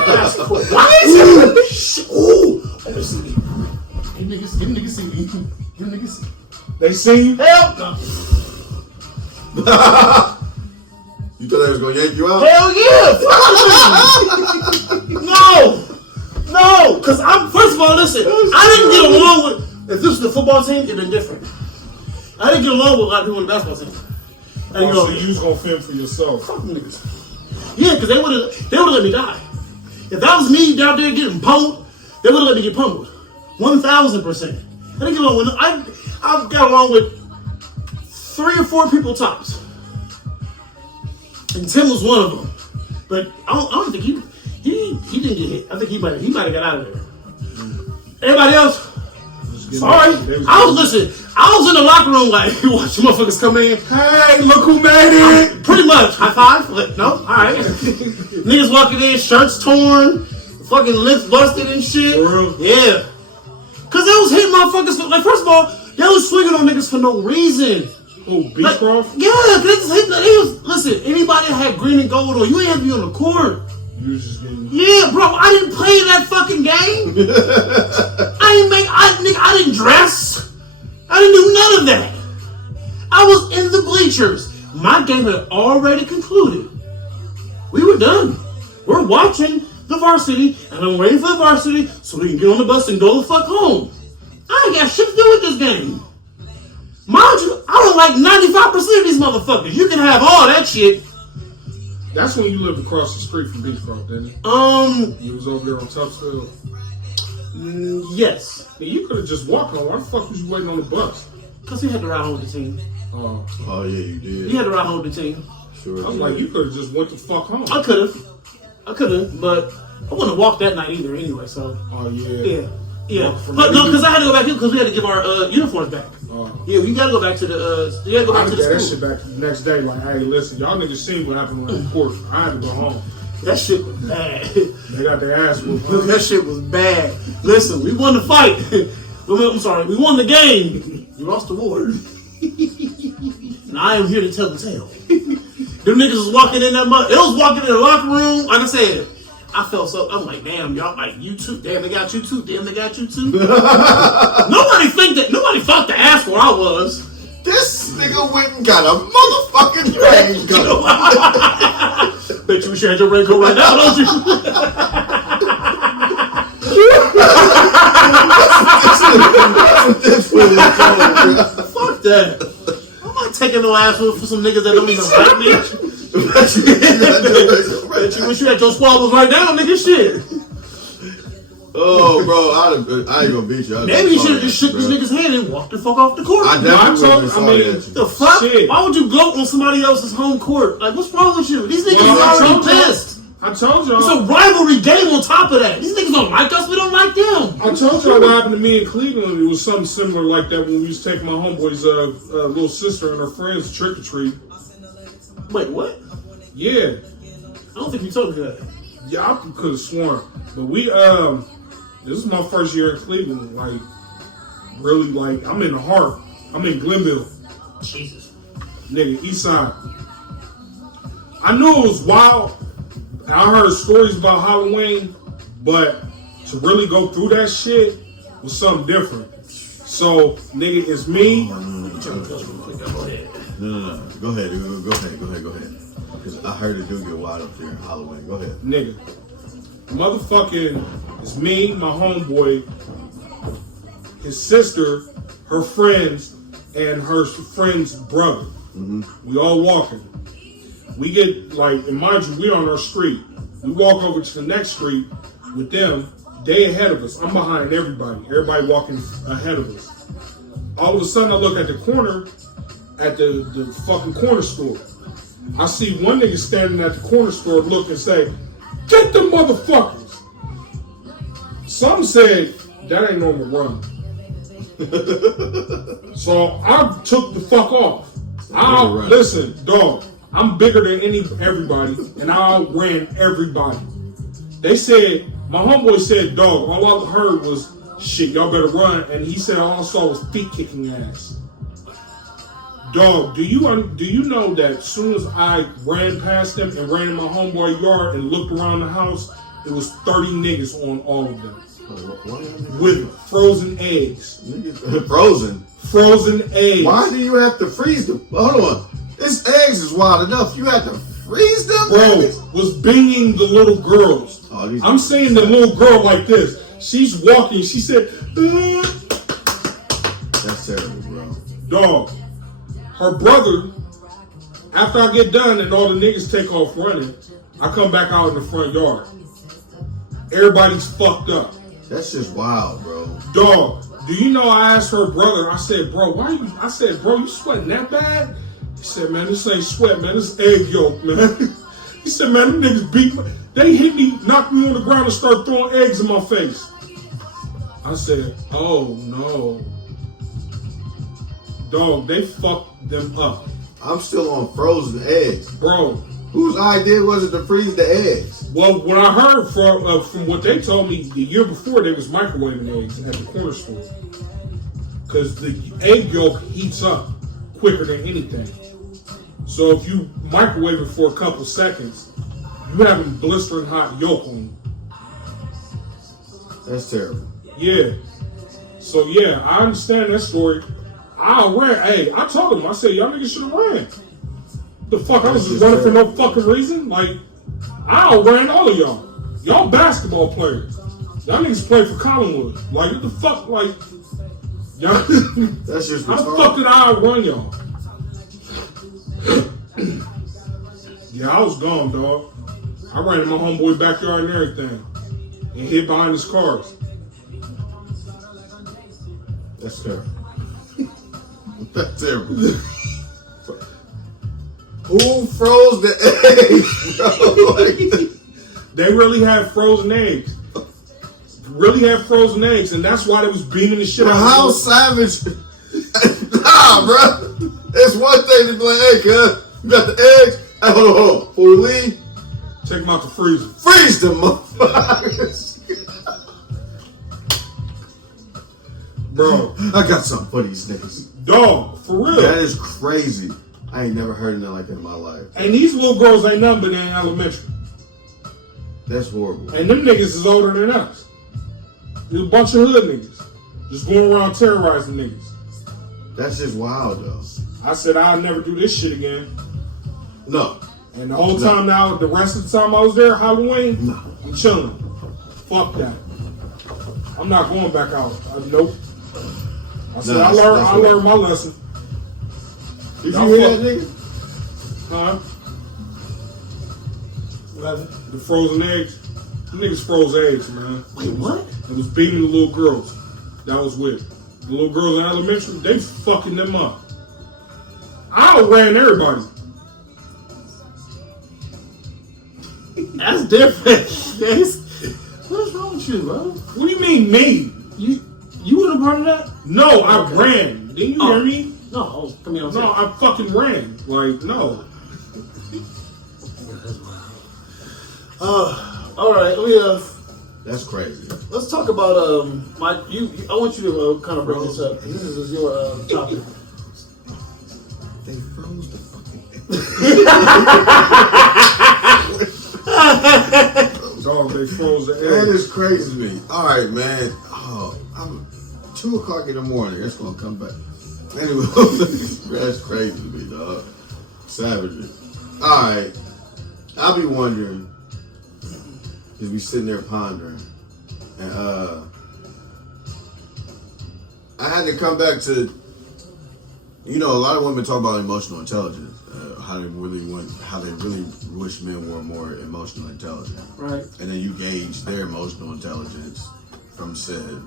That's cool. What? Ooh. Them niggas see me. Them niggas see me. They see you? Hell no. You thought they was gonna yank you out? Hell yeah. No. Because first of all, listen, I didn't get along with, if this was the football team, it'd been different. I didn't get along with a lot of people in the basketball team. And So you was gonna fend for yourself. Fuck them niggas. Yeah, because they would've let me die. If that was me down there getting pummeled, they would've let me get pummeled. 1,000%. I didn't get along with I've got along with 3 or 4 people tops. And Tim was one of them. But I don't think he didn't get hit. I think he might have got out of there. Everybody else, sorry. I was in the locker room like watching motherfuckers come in. Hey, look who made it! Pretty much. High five. Like, no, alright. Niggas walking in, shirts torn, fucking lips busted and shit. For real? Yeah. Cause they was hitting motherfuckers. Like, first of all, y'all They was swinging on niggas for no reason. Oh, Beechcroft? Yeah, listen, anybody that had green and gold on, you ain't have to be on the court. You was just getting... Yeah, bro, I didn't play that fucking game. I didn't dress. I didn't do none of that. I was in the bleachers. My game had already concluded. We were done. We're watching the varsity, and I'm waiting for the varsity so we can get on the bus and go the fuck home. I ain't got shit to do with this game. Mind you, I don't like 95% of these motherfuckers. You can have all that shit. That's when you lived across the street from Beechcroft, didn't you? You was over there on Tuftsville. Yes. Yeah, you could have just walked home. Why the fuck was you waiting on the bus? Because he had to ride home with the team. Oh, yeah, you did. He had to ride home with the team. Sure. I was like, you could have just went the fuck home. I could have, but I wouldn't have walked that night either anyway, so. Oh, yeah. Yeah. But no, because I had to go back in because we had to give our uniforms back. Yeah, we gotta go back to the. You gotta go back to the school. That shit back the next day. Like, hey, listen, y'all niggas seen what happened on the court. I had to go home. That shit was bad. They got their ass whooped. That shit was bad. Listen, we won the fight. I'm sorry, we won the game. We lost the war. And I am here to tell the tale. Them niggas was walking in that mud. It was walking in the locker room. Like I said, I felt so. I'm like, damn, y'all, like you too. Damn, they got you too. Damn, they got you too. Nobody thought to ask where I was. This nigga went and got a motherfucking raincoat. Bet you wish you had your raincoat right now, don't you? Fuck that. I'm not taking no ass for some niggas that don't even like me. Bet you wish you had your squabbles right now, nigga. Shit. Oh, bro, I ain't gonna beat you. Maybe you should have just shook this nigga's hand and walked the fuck off the court. I definitely the fuck? Shit. Why would you go on somebody else's home court? Like, what's wrong with you? These niggas are already pissed. I told y'all. It's a rivalry game on top of that. These niggas don't like us. We don't like them. I told y'all what happened to me in Cleveland. It was something similar like that when we used to take my homeboy's little sister and her friends trick or treat. Wait, what? Yeah. I don't think you told me that. Yeah, I could have sworn. But we, this is my first year in Cleveland. Like, really, like, I'm in the heart. I'm in Glenville. Jesus. Nigga, East Side. I knew it was wild. I heard stories about Halloween, but to really go through that shit was something different. So, nigga, it's me. No. Go ahead. Because I heard it do get wild up there in Halloween. Go ahead. Nigga. Motherfucking, it's me, my homeboy, his sister, her friends, and her friend's brother. Mm-hmm. We all walking. We get, like, and mind you, we on our street. We walk over to the next street with them. They ahead of us. I'm behind everybody. Everybody walking ahead of us. All of a sudden, I look at the corner, at the fucking corner store. I see one nigga standing at the corner store look and say, "Get them motherfuckers." Some said, that ain't normal run. So I took the fuck off. Listen, dog, I'm bigger than everybody, and I outran everybody. They said, my homeboy said, dog, all I heard was, shit, y'all better run. And he said, all I saw was feet kicking ass. Dog, do you know that as soon as I ran past them and ran in my homeboy yard and looked around the house, it was 30 niggas on all of them. With frozen eggs. Frozen? Frozen eggs. Why do you have to freeze them? Hold on. This eggs is wild enough. You have to freeze them? Bro, was banging the little girls. Oh, I'm saying the little girl like this. She's walking. She said, That's terrible, bro. Dog. Her brother, after I get done and all the niggas take off running, I come back out in the front yard. Everybody's fucked up. That's just wild, bro. Dog, do you know I asked her brother, I said, bro, I said, bro, you sweating that bad? He said, man, this ain't sweat, man. This egg yolk, man. He said, man, them niggas beat me. They hit me, knocked me on the ground and started throwing eggs in my face. I said, oh, no. Dog, they fucked them up. I'm still on frozen eggs. Bro. Whose idea was it to freeze the eggs? Well, what I heard from what they told me, the year before, they was microwaving eggs at the corner store. because the egg yolk heats up quicker than anything. So if you microwave it for a couple seconds, you having blistering hot yolk on you. That's terrible. Yeah. So yeah, I understand that story. I ran. Hey, I told him. I said, y'all niggas should have ran. The fuck? I was just running for no fucking reason. Like, I outran all of y'all. Y'all basketball players. Y'all niggas play for Collinwood. Like, what the fuck? Like, y'all. That's just how the fuck did I outrun y'all? Yeah, I was gone, dog. I ran in my homeboy backyard and everything, and hid behind his cars. That's terrible. That's terrible. Who froze the eggs, bro? Like, they really had frozen eggs. Really had frozen eggs, and that's why they was beaming the shit out. How savage? Nah, bro. It's one thing to be like, hey, cuz, you got the eggs? Hey, hold on. Before we leave, take them out the freezer. Freeze them, motherfuckers. Bro, I got something for these niggas. Dog, for real. That is crazy. I ain't never heard of nothing like that in my life. And these little girls ain't nothing but in elementary. That's horrible. And them niggas is older than us. There's a bunch of hood niggas just going around terrorizing niggas. That's just wild, though. I said I'll never do this shit again. No. And the whole time now, the rest of the time I was there, Halloween, No. I'm chilling. Fuck that. I'm not going back out. Nope. I said I learned my lesson. Did you hear that nigga? Huh? The frozen eggs. Them niggas froze eggs, man. Wait, what? It was beating the little girls. That was with. The little girls in elementary, they fucking them up. I outran everybody. That's different. What is wrong with you, bro? What do you mean, me? You would have part of that? No, I ran. Didn't you hear me? No, I was coming on. No, I fucking ran. Like, no. All right. That's crazy. Let's talk about I want you to kind of bring this up. This is your topic. They froze the fucking Dog, they froze the That eggs. is crazy to me. All right, man. Oh, I'm 2 o'clock in the morning. It's gonna come back. Anyway, that's crazy to me, dog. Savage. All right. I'll be wondering. Just be sitting there pondering, and I had to come back to, a lot of women talk about emotional intelligence, how they really wish men were more emotionally intelligent, Right. and then you gauge their emotional intelligence from said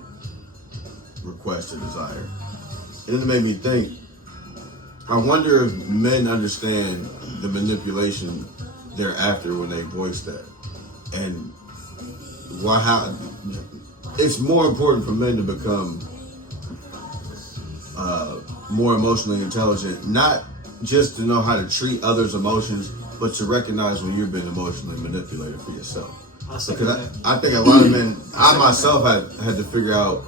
request or desire, and then it made me think. I wonder if men understand the manipulation they're after when they voice that. And how it's more important for men to become more emotionally intelligent, not just to know how to treat others' emotions, but to recognize when you're being emotionally manipulated for yourself. Because I think a lot of men, I myself had to figure out,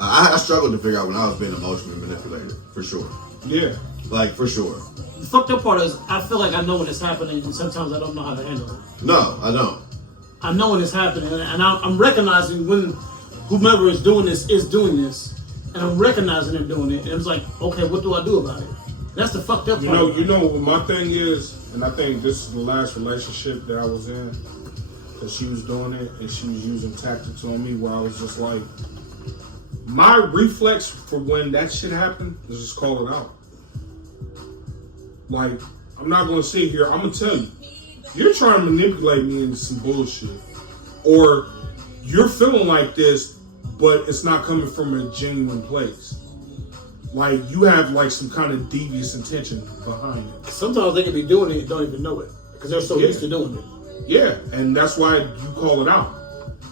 I struggled to figure out when I was being emotionally manipulated, for sure. Yeah. Like, for sure. The fucked up part is I feel like I know when it's happening, and sometimes I don't know how to handle it. No, I don't. I know when it's happening, and I'm recognizing when whomever is doing this, and I'm recognizing they're doing it, and it's like, okay, what do I do about it? That's the fucked up part. You know what my thing is, and I think this is the last relationship that I was in, because she was doing it, and she was using tactics on me where I was just like, my reflex for when that shit happened is just call it out. Like, I'm not going to sit here, I'm going to tell you, you're trying to manipulate me into some bullshit. Or you're feeling like this, but it's not coming from a genuine place. Like, you have like some kind of devious intention behind it. Sometimes they can be doing it and don't even know it because they're so used to doing it. Yeah, and that's why you call it out.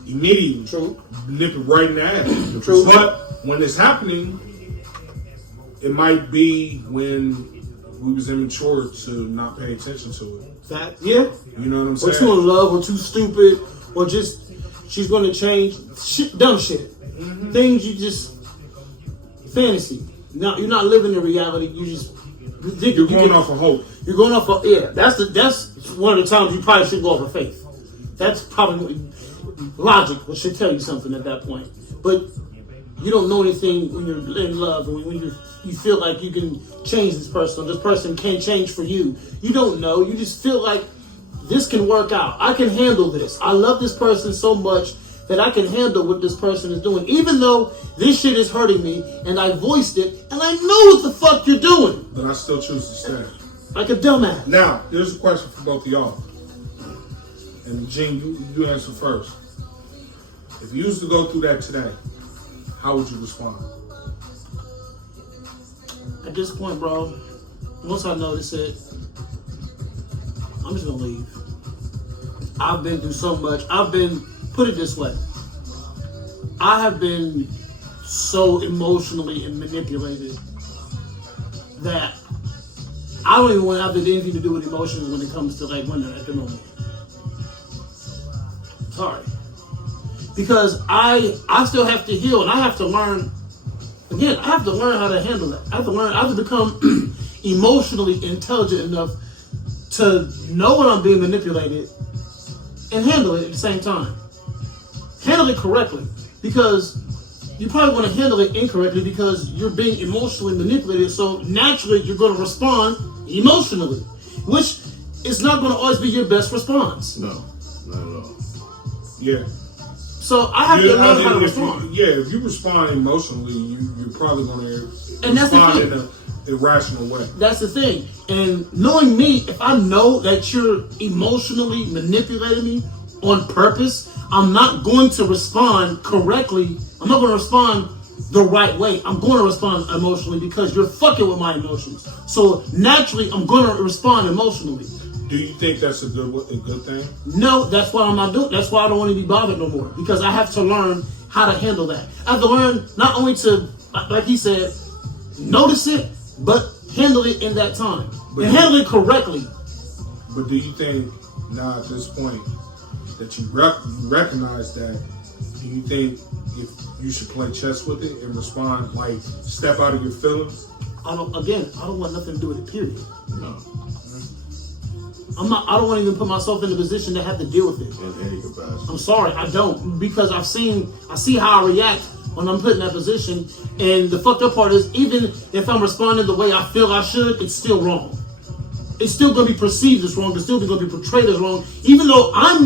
Immediately. True. Nip it right in the ass. True. But when it's happening, it might be when we was immature to not pay attention to it. Yeah. You know what I'm saying? Or too in love, or too stupid, or just she's going to change. Dumb shit. Mm-hmm. Things you just fantasy. No, you're not living in reality. You're going off of hope. You're going off of That's one of the times you probably should go off of faith. That's probably logic, which should tell you something at that point. But you don't know anything when you're in love, or when you feel like you can change this person, or this person can change for you. You don't know. You just feel like this can work out. I can handle this. I love this person so much that I can handle what this person is doing, even though this shit is hurting me, and I voiced it, and I know what the fuck you're doing. But I still choose to stay. Like a dumbass. Now, here's a question for both of y'all. And Gene, you answer first. If you used to go through that today, how would you respond? At this point, bro, once I notice it, I'm just gonna leave. I've been through so much. Put it this way, I have been so emotionally manipulated that I don't even want to have anything to do with emotions when it comes to like women at the moment. Sorry. Because I still have to heal, and I have to learn, again, I have to learn how to handle that. I have to become emotionally intelligent enough to know when I'm being manipulated and handle it at the same time. Handle it correctly, because you probably want to handle it incorrectly because you're being emotionally manipulated. So naturally, you're going to respond emotionally, which is not going to always be your best response. No, not at all. Yeah. So I have to learn how to respond. If you respond emotionally, you're probably going to respond in an irrational way. That's the thing. And knowing me, if I know that you're emotionally manipulating me on purpose, I'm not going to respond correctly. I'm not going to respond the right way. I'm going to respond emotionally because you're fucking with my emotions. So naturally, I'm going to respond emotionally. Do you think that's a good thing? No, that's why I'm not doing. That's why I don't want to be bothered no more, because I have to learn how to handle that. I have to learn not only to, like he said, notice it, but handle it in that time and handle it correctly. But do you think now at this point that you recognize that? Do you think if you should play chess with it and respond, like step out of your feelings? I don't want nothing to do with it. Period. No. I don't want to even put myself in a position to have to deal with it. In any capacity. I'm sorry, I don't, because I see how I react when I'm put in that position. And the fucked up part is, even if I'm responding the way I feel I should, it's still wrong. It's still going to be perceived as wrong. It's still going to be portrayed as wrong, even though I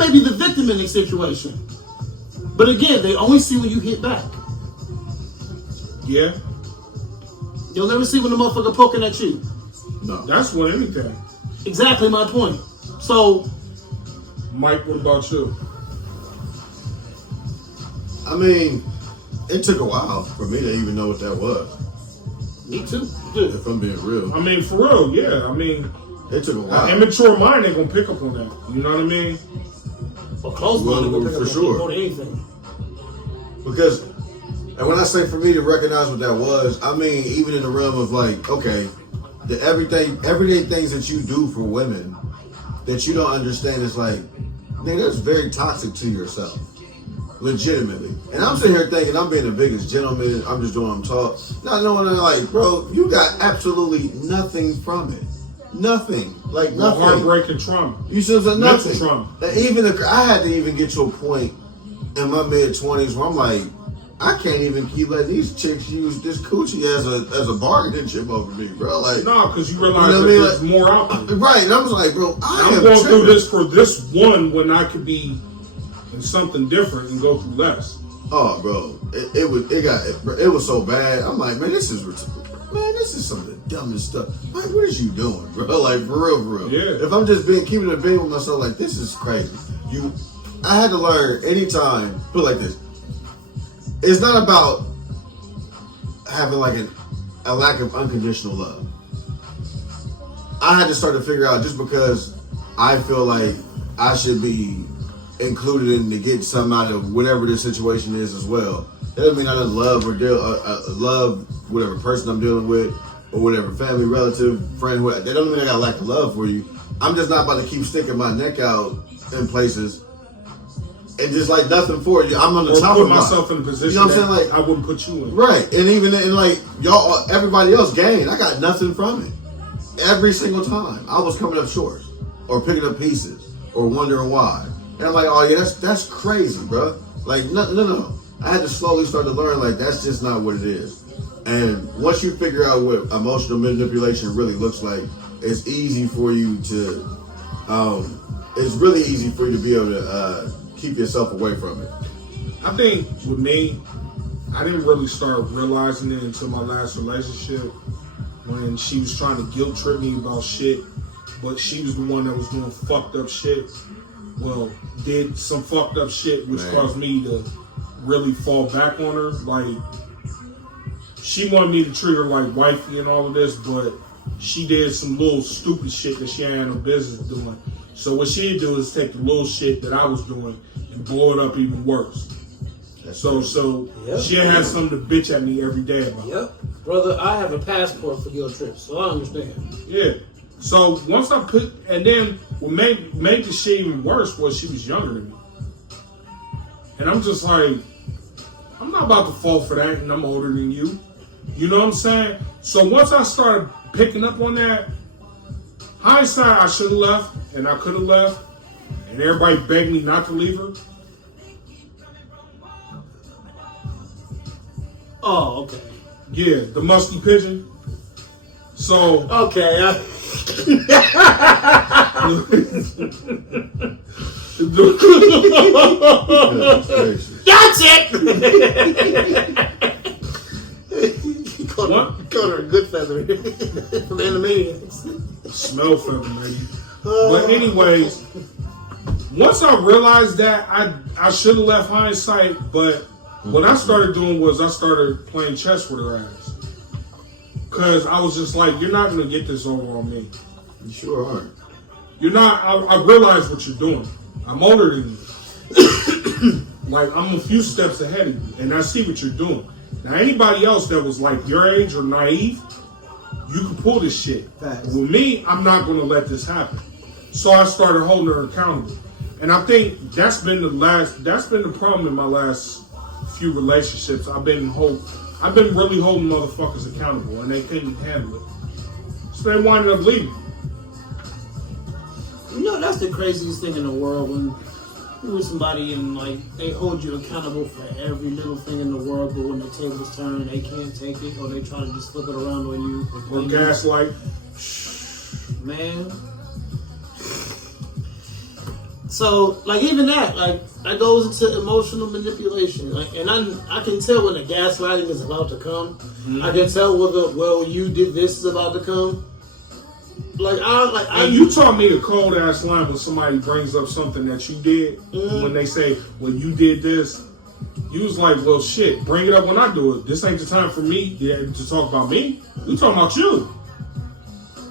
may be the victim in this situation. But again, they only see when you hit back. Yeah. You'll never see when the motherfucker poking at you. No. That's what anything. Exactly my point. So, Mike, what about you? I mean, it took a while for me to even know what that was. Me too. If I'm being real. I mean, for real, yeah. I mean, it took a while. An immature mind ain't gonna pick up on that. You know what I mean? A close mind Well, for sure. on anything. Because, and when I say for me to recognize what that was, I mean even in the realm of like, okay, the everyday things that you do for women that you don't understand is like, man, that's very toxic to yourself. Legitimately. And I'm sitting here thinking I'm being the biggest gentleman, I'm just doing what I'm taught. Not knowing that, like, bro, you got absolutely nothing from it. Nothing. Like nothing. Heartbreaking trauma. You should have nothing. Trauma. I had to even get to a point in my mid-20s where I'm like, I can't even keep letting these chicks use this coochie as a bargaining chip over me, bro. Like, no, because you realize that there's more out there. Right, and I was like, bro, I'm going through this for this one when I could be in something different and go through less. Oh, bro, it was so bad. I'm like, man, this is some of the dumbest stuff. Like, what is you doing, bro? Like, for real. Yeah. If I'm just keeping it big with myself, like, this is crazy. I had to learn anytime. Put it like this. It's not about having like a lack of unconditional love. I had to start to figure out, just because I feel like I should be included in to get something out of whatever this situation is as well. That doesn't mean I don't love or love whatever person I'm dealing with, or whatever family, relative, friend. That doesn't mean I got a lack of love for you. I'm just not about to keep sticking my neck out in places and just like nothing for you. I'm on the top put of myself in a position, you know what I'm saying? Like I wouldn't put you in. Right, and even in like y'all, everybody else gained. I got nothing from it. Every single time, I was coming up short, or picking up pieces, or wondering why. And I'm like, oh yeah, that's crazy, bro. Like no. I had to slowly start to learn like that's just not what it is. And once you figure out what emotional manipulation really looks like, it's easy for you to. It's really easy for you to be able to keep yourself away from it. I think with me, I didn't really start realizing it until my last relationship when she was trying to guilt trip me about shit, but she was the one that was doing fucked up shit. Well, did some fucked up shit which caused me to really fall back on her. Like, she wanted me to treat her like wifey and all of this, but she did some little stupid shit that she had no business doing. So what she'd do is take the little shit that I was doing and blow it up even worse. So she had something to bitch at me every day about. Yep. Brother, I have a passport for guilt trips, so I understand. Yeah. So once I put, and then what made the shit even worse was she was younger than me. And I'm just like, I'm not about to fall for that, and I'm older than you. You know what I'm saying? So once I started picking up on that, hindsight, I should have left, and I could have left, and everybody begged me not to leave her. Oh, okay. Yeah, the musky pigeon. So okay. That's it. Caught her a good feather from the Animaniacs. Smell feather, maybe. But anyways, once I realized that, I should have left hindsight, but what I started doing was I started playing chess with her ass. Because I was just like, you're not going to get this over on me. You sure aren't. You're not, I realize what you're doing. I'm older than you. Like, I'm a few steps ahead of you, and I see what you're doing. Now, anybody else that was like your age or naive, you can pull this shit. Facts. With me, I'm not going to let this happen. So I started holding her accountable. And I think that's been the problem in my last few relationships. I've been really holding motherfuckers accountable, and they couldn't handle it. So they winded up leaving. You know, that's the craziest thing in the world when you're with somebody and like they hold you accountable for every little thing in the world, but when the tables turn, they can't take it, or they try to just flip it around on you. Or gaslight. Man. So, like, even that, like, that goes into emotional manipulation. Like, and I can tell when the gaslighting is about to come. Mm-hmm. I can tell whether, well, you did this is about to come. Like, you taught me the cold ass line when somebody brings up something that you did. Mm-hmm. When they say, well, you did this. You was like, well, shit, bring it up when I do it. This ain't the time for me to talk about me. We talking about you.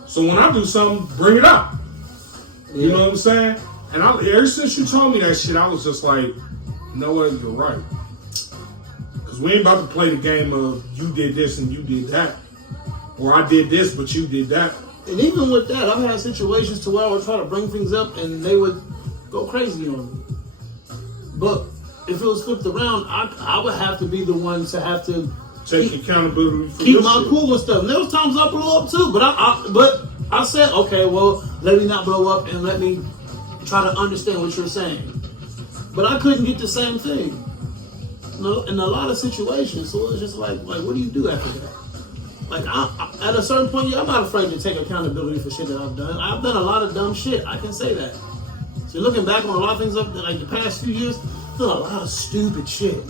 So when I do something, bring it up. Yeah. You know what I'm saying? And ever since you told me that shit, I was just like, you know what, you're right. Because we ain't about to play the game of you did this and you did that. Or I did this, but you did that. And even with that, I've had situations to where I would try to bring things up and they would go crazy on me. But if it was flipped around, I would have to be the one to have to take accountability for keep my cool and stuff. And there was times I blew up too, but I said, okay, well, let me not blow up and let me try to understand what you're saying. But I couldn't get the same thing in a lot of situations. So it was just like what do you do after that? Like, at a certain point, I'm not afraid to take accountability for shit that I've done. I've done a lot of dumb shit. I can say that. So looking back on a lot of things like the past few years, I've done a lot of stupid shit.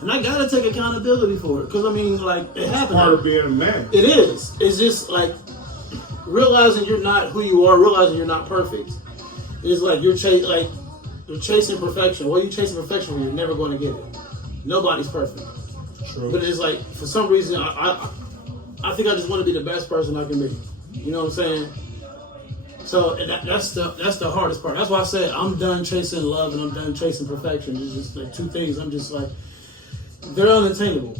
And I gotta take accountability for it. Because, I mean, like, it happened. Part of being a man. It is. It's just, like, realizing you're not who you are, realizing you're not perfect. It's like you're chasing perfection. What are you chasing perfection when you're never going to get it? Nobody's perfect. True. But it's like, for some reason, I think I just want to be the best person I can be. You know what I'm saying? So that's the hardest part. That's why I said I'm done chasing love and I'm done chasing perfection. It's just like two things. I'm just like, they're unattainable.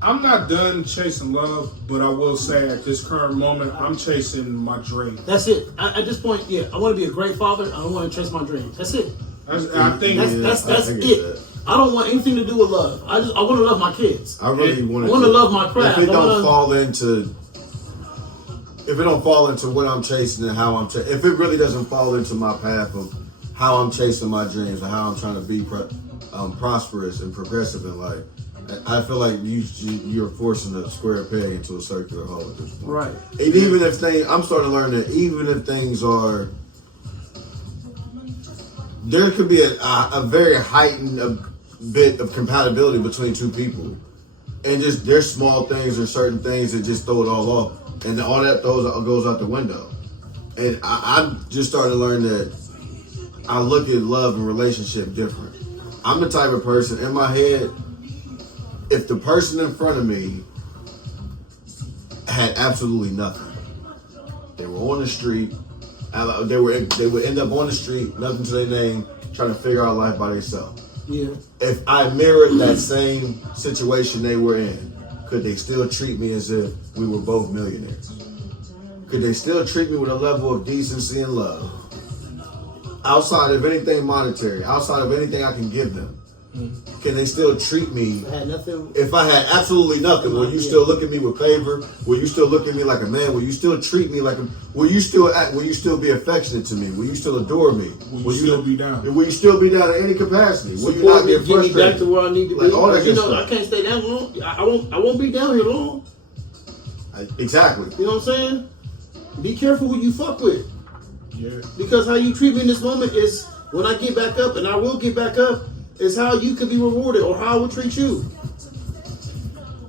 I'm not done chasing love, but I will say at this current moment, I'm chasing my dream. That's it. At this point, yeah, I want to be a great father. I don't want to chase my dreams. That's it. I think That's I get it. that. I don't want anything to do with love. I want to love my kids. I really want to love my craft. If it don't fall into what I'm chasing and how I'm chasing, if it really doesn't fall into my path of how I'm chasing my dreams and how I'm trying to be prosperous and progressive in life, I feel like you're forcing a square peg into a circular hole at this point. Right. And even if I'm starting to learn that even if things are, there could be a very heightened bit of compatibility between two people, and just there's small things or certain things that just throw it all off, and all that goes out the window. And I'm just starting to learn that I look at love and relationship different. I'm the type of person in my head, if the person in front of me had absolutely nothing, they were on the street, they would end up on the street, nothing to their name, trying to figure out life by themselves. Yeah. If I mirrored that same situation they were in, could they still treat me as if we were both millionaires? Could they still treat me with a level of decency and love? Outside of anything monetary, outside of anything I can give them, can they still treat me? I had nothing. If I had absolutely nothing, will you still look at me with favor? Will you still look at me like a man? Will you still treat me like a? Will you still be affectionate to me? Will you still adore me? Will you still be down? Will you still be down in any capacity? Will you Support not me, get get me frustrated? back to where I need to Like be. all that You good know, stuff. I can't stay down long. I won't be down here long. Exactly. You know what I'm saying? Be careful who you fuck with. Yeah. Because how you treat me in this moment is when I get back up, and I will get back up, is how you could be rewarded or how I would treat you.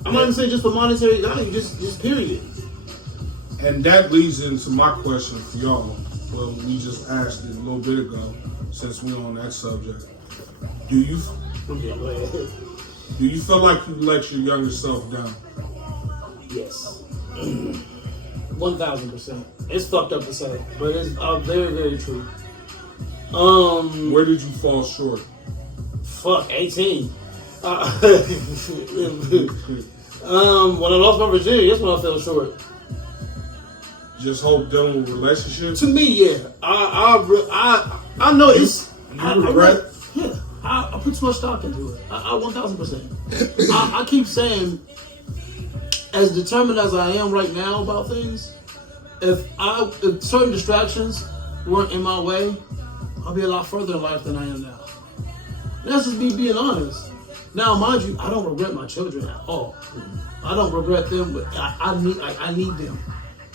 I'm not even saying just for monetary value, just period. And that leads into my question for y'all. Well, we just asked it a little bit ago, since we're on that subject. Do you Okay, go ahead. feel like you let your younger self down? Yes. 1000%. It's fucked up to say, but it's very, very true. Where did you fall short? Fuck, 18. When I lost my virginity, that's when I fell short. Just hope dealing with relationships? To me, yeah. I know it's. You regret? I put too much stock into it. I 1000%. I keep saying, as determined as I am right now about things, if certain distractions weren't in my way, I'll be a lot further in life than I am now. That's just me being honest. Now, mind you, I don't regret my children at all. I don't regret them, but I need them.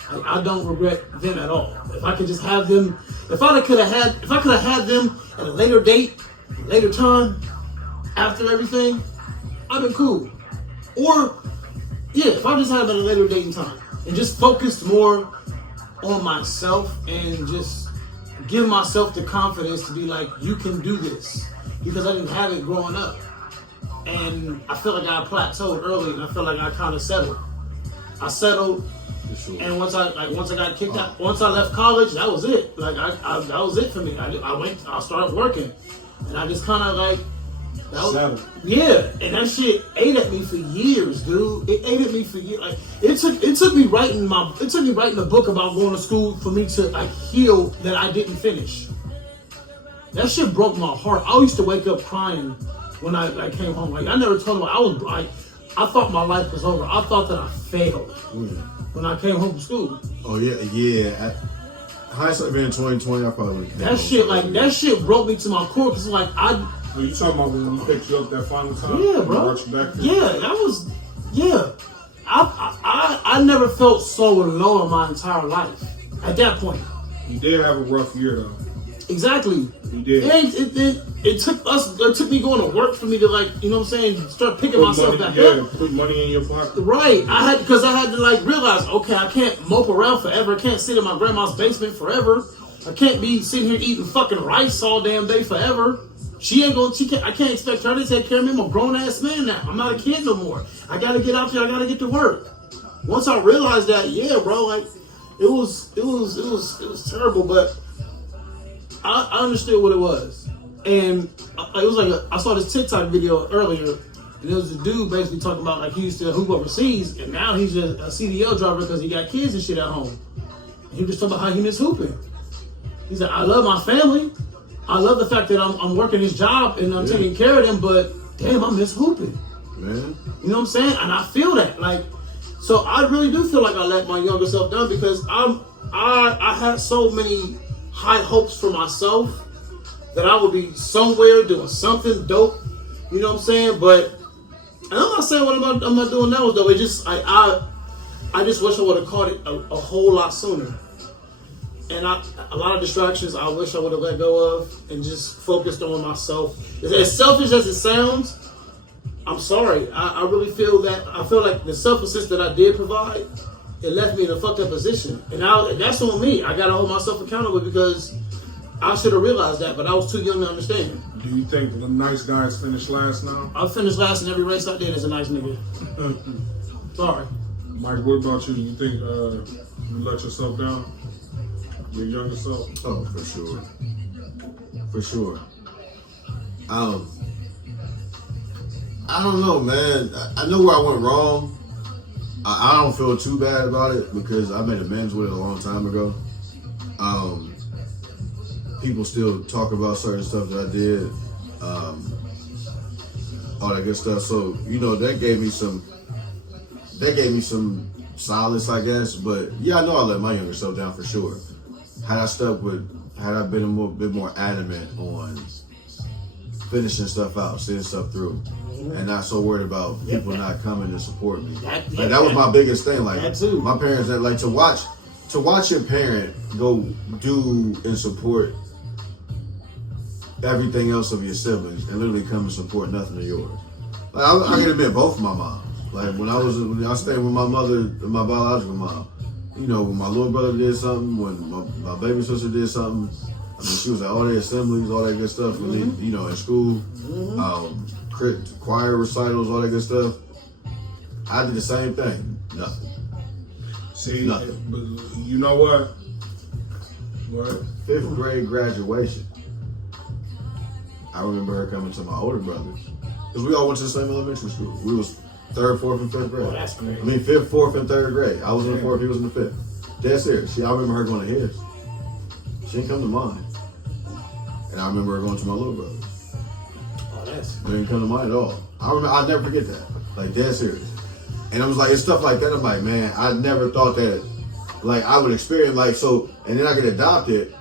I don't regret them at all. If I could just have them, if I could have had them at a later date, later time, after everything, I'd been cool. Or, yeah, if I just had them at a later date and time and just focused more on myself and just give myself the confidence to be like, you can do this. Because I didn't have it growing up. And I feel like I plateaued early, and I feel like I kind of settled. I settled, and once I got kicked out, once I left college, that was it. Like that was it for me. I started working, and I just kind of like, Settled. Yeah, and that shit ate at me for years, dude. It ate at me for years. Like it took me writing a book about going to school for me to like heal that I didn't finish. That shit broke my heart. I used to wake up crying when I came home. Like I never told them I thought my life was over. I thought that I failed when I came home from school. Oh yeah. Hindsight being 2020, I probably would have. That shit broke me to my core. Cause like Are you talking about when we picked you up that final time? Yeah, bro. Brought you back there? Yeah, that was. Yeah, I never felt so alone in my entire life. At that point. You did have a rough year though. Exactly. You did. And it took me going to work for me to like, you know what I'm saying, start picking myself back up. Put money in your pocket. Right. I had to like realize, okay, I can't mope around forever. I can't sit in my grandma's basement forever. I can't be sitting here eating fucking rice all damn day forever. I can't expect her to take care of me. I'm a grown ass man now. I'm not a kid no more. I gotta get out there. I gotta get to work. Once I realized that, yeah, bro, like it was terrible, but I understood what it was. And it was like I saw this TikTok video earlier, and it was a dude basically talking about like he used to hoop overseas, and now he's a CDL driver because he got kids and shit at home. And he was talking about how he miss hooping. He said, I love my family, I love the fact that I'm working this job and I'm taking care of them, but damn, I miss hooping. Man. You know what I'm saying? And I feel that. Like, so I really do feel like I let my younger self down because I had so many high hopes for myself that I would be somewhere doing something dope. You know what I'm saying? But and I'm not saying what I'm not doing now though. It just I just wish I would have caught it a whole lot sooner. And a lot of distractions I wish I would have let go of and just focused on myself. As selfish as it sounds, I'm sorry. I really feel that. I feel like the selflessness that I did provide, it left me in a fucked up position. And that's on me. I got to hold myself accountable because I should have realized that, but I was too young to understand. Do you think the nice guys finish last now? I finished last in every race I did as a nice nigga. Sorry. Mike, what about you? You think you let yourself down? Your younger self? Oh, for sure. For sure. I don't know, man. I know where I went wrong. I don't feel too bad about it because I made amends with it a long time ago. People still talk about certain stuff that I did, all that good stuff. So, you know, that gave me some solace, I guess. But yeah, I know I let my younger self down for sure. Had I been a bit more adamant on finishing stuff out, seeing stuff through, and not so worried about people not coming to support me. That was my biggest thing. Like my parents, like to watch your parent go do and support everything else of your siblings and literally come and support nothing of yours. Like I can admit both of my moms. Like when I stayed with my mother, my biological mom. You know, when my little brother did something, when my baby sister did something, I mean, she was at all the assemblies, all that good stuff, you know, in school, choir recitals, all that good stuff. I did the same thing. Nothing. See, Nothing. But you know what? What? 5th grade graduation. I remember her coming to my older brothers. Because we all went to the same elementary school. We was 3rd, 4th, and 5th grade. Oh, that's great. I mean, 5th, 4th, and 3rd grade. I was in the 4th, he was in the 5th. Dead serious. I remember her going to his. She didn't come to mine. And I remember her going to my little brother. Oh, that's It didn't come to mine at all. I'll never forget that. Like, dead serious. And I was like, it's stuff like that. I'm like, man, I never thought that, like, I would experience, like, so, and then I get adopted.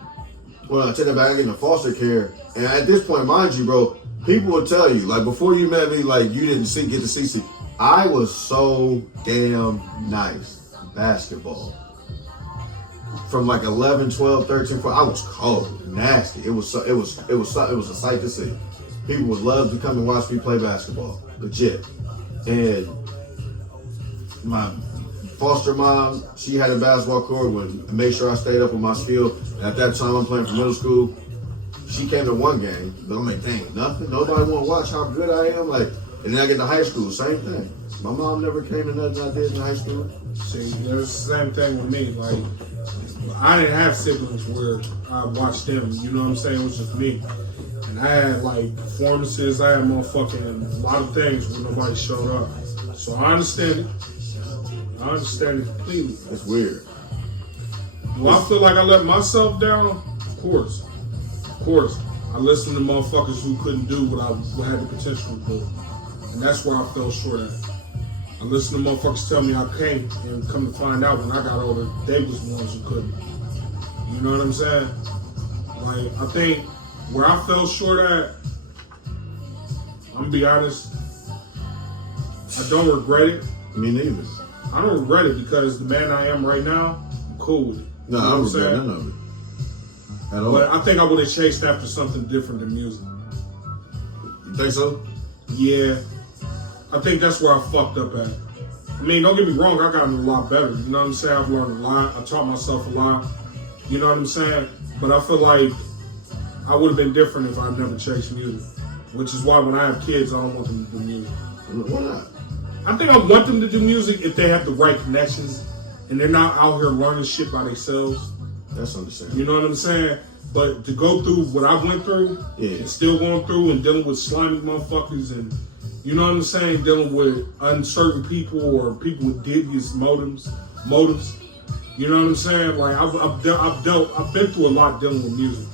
Well, I take that back, I get into foster care. And at this point, mind you, bro, people would tell you, like, before you met me, like, you didn't get to see. I was so damn nice. Basketball. From like 11, 12, 13, 14, I was cold, nasty. It was a sight to see. People would love to come and watch me play basketball, legit. And my foster mom, she had a basketball court and made sure I stayed up with my skill. And at that time, I'm playing for middle school. She came to one game, but I'm like, dang, nothing. Nobody want to watch how good I am. Like, and then I get to high school, same thing. My mom never came to nothing I did in high school. See, there's the same thing with me. Like, I didn't have siblings where I watched them. You know what I'm saying? It was just me. And I had like performances. I had a lot of things when nobody showed up. So I understand it. I understand it completely. It's weird. Do I feel like I let myself down? Of course. Of course. I listened to motherfuckers who couldn't do what I had the potential to do. And that's where I fell short at. I listened to motherfuckers tell me I can't, and come to find out when I got older, they was the ones who couldn't. You know what I'm saying? Like, I think where I fell short at, I'm gonna be honest, I don't regret it. Me neither. I don't regret it because the man I am right now, I'm cool with it. No, you know I don't regret none of it. At all. But I think I would have chased after something different than music. You think so? Yeah. I think that's where I fucked up at. I mean, don't get me wrong, I gotten a lot better. You know what I'm saying? I've learned a lot. I taught myself a lot. You know what I'm saying? But I feel like I would have been different if I'd never chased music. Which is why when I have kids, I don't want them to do music. Why not? I think I want them to do music if they have the right connections and they're not out here learning shit by themselves. That's understandable. You know what I'm saying? But to go through what I went through and still going through and dealing with slimy motherfuckers and, you know what I'm saying, dealing with uncertain people or people with devious motives. You know what I'm saying? Like I've been through a lot dealing with music.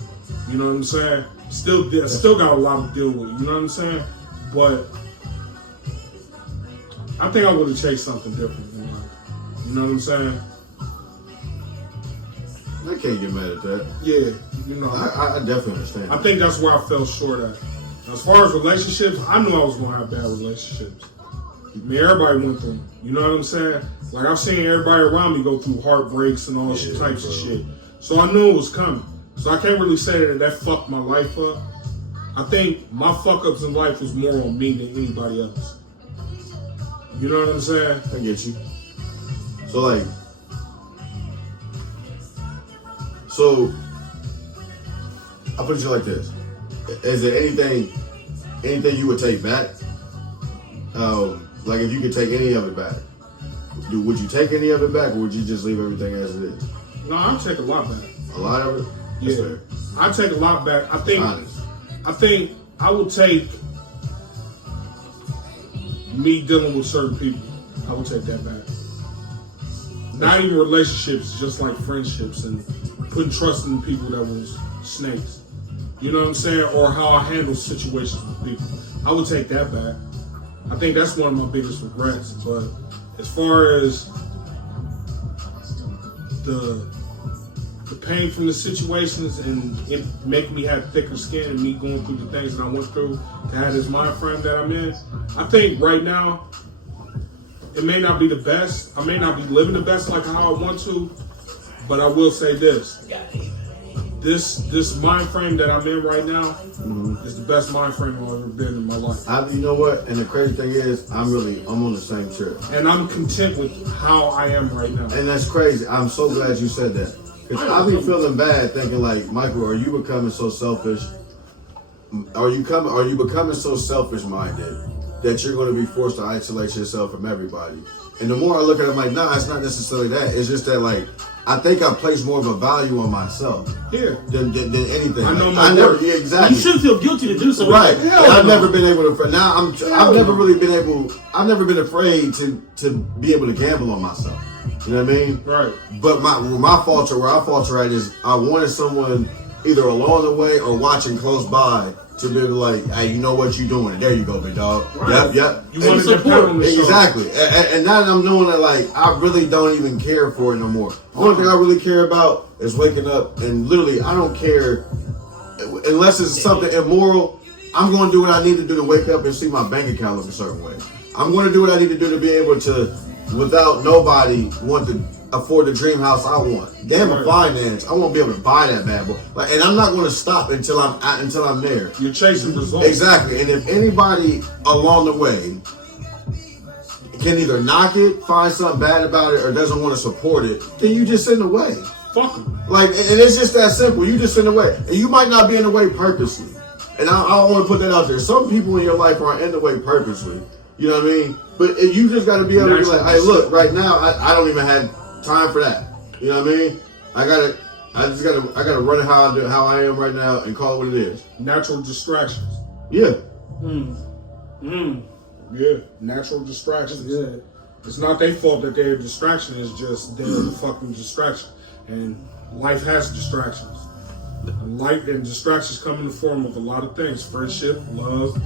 You know what I'm saying? Still got a lot to deal with. You know what I'm saying? But I think I would have chased something different in life. You know what I'm saying? I can't get mad at that. Yeah, you know. I definitely understand. I think that's where I fell short at. As far as relationships, I knew I was going to have bad relationships. I mean, everybody went through them. You know what I'm saying? Like, I've seen everybody around me go through heartbreaks and all types of shit. So I knew it was coming. So I can't really say that fucked my life up. I think my fuck-ups in life was more on me than anybody else. You know what I'm saying? I get you. So, like... So, I'll put it like this. Is there anything you would take back? Like if you could take any of it back, would you take any of it back, or would you just leave everything as it is? No, I'd take a lot back. A lot of it? Yeah. I'd take a lot back. I think I would take me dealing with certain people. I would take that back. Not even relationships, just like friendships and putting trust in people that was snakes. You know what I'm saying? Or how I handle situations with people. I would take that back. I think that's one of my biggest regrets. But as far as the pain from the situations and it making me have thicker skin and me going through the things that I went through to have this mind frame that I'm in, I think right now it may not be the best. I may not be living the best like how I want to, but I will say this. This mind frame that I'm in right now is the best mind frame I've ever been in my life. You know what? And the crazy thing is, I'm on the same trip. And I'm content with how I am right now. And that's crazy. I'm so glad you said that. Because I be feeling bad thinking like, Michael, are you becoming so selfish? Are you becoming so selfish minded that you're going to be forced to isolate yourself from everybody? And the more I look at it, I'm like, nah, it's not necessarily that. It's just that, like, I think I place more of a value on myself than anything. I know like, my worth. Yeah, exactly. You shouldn't feel guilty to do so. Right. I've no. never been able to. Now I've never really been able. I've never been afraid to be able to gamble on myself. You know what I mean? Right. But where I falter at is I wanted someone either along the way or watching close by to be like, hey, you know what you doing? There you go, big dog. Right. Yep. You want to support exactly. And now I'm knowing that like I really don't even care for it no more. The only thing I really care about is waking up and literally I don't care unless it's something immoral. I'm going to do what I need to do to wake up and see my bank account look a certain way. I'm going to do what I need to do to be able to, without nobody, want to afford the dream house I want. Damn a finance, I won't be able to buy that bad boy. Like, and I'm not going to stop until I'm there. You're chasing results. Exactly. And if anybody along the way can either knock it, find something bad about it, or doesn't want to support it, then you just in the way. Fuck them. Like, and it's just that simple. You just in the way, and you might not be in the way purposely. And I want to put that out there. Some people in your life are in the way purposely. You know what I mean? But you just got to be able to be like, hey, look, right now I don't even have time for that. You know what I mean? I gotta run it how I am right now and call it what it is. Natural distractions. Yeah. Yeah, natural distractions. Good. It's not their fault that they're a distraction. It's just they're the fucking distraction. And life has distractions. Life and distractions come in the form of a lot of things: friendship, love,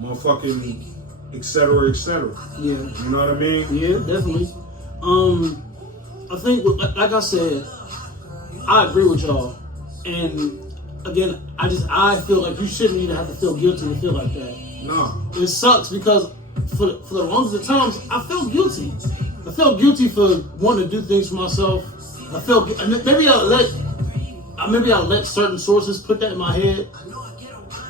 motherfucking, etc., etc. Yeah. You know what I mean? Yeah, definitely. I think, like I said, I agree with y'all. And again, I feel like you shouldn't even have to feel guilty to feel like that. No. It sucks because for the longest of times, I felt guilty. I felt guilty for wanting to do things for myself. I felt maybe I'll let certain sources put that in my head,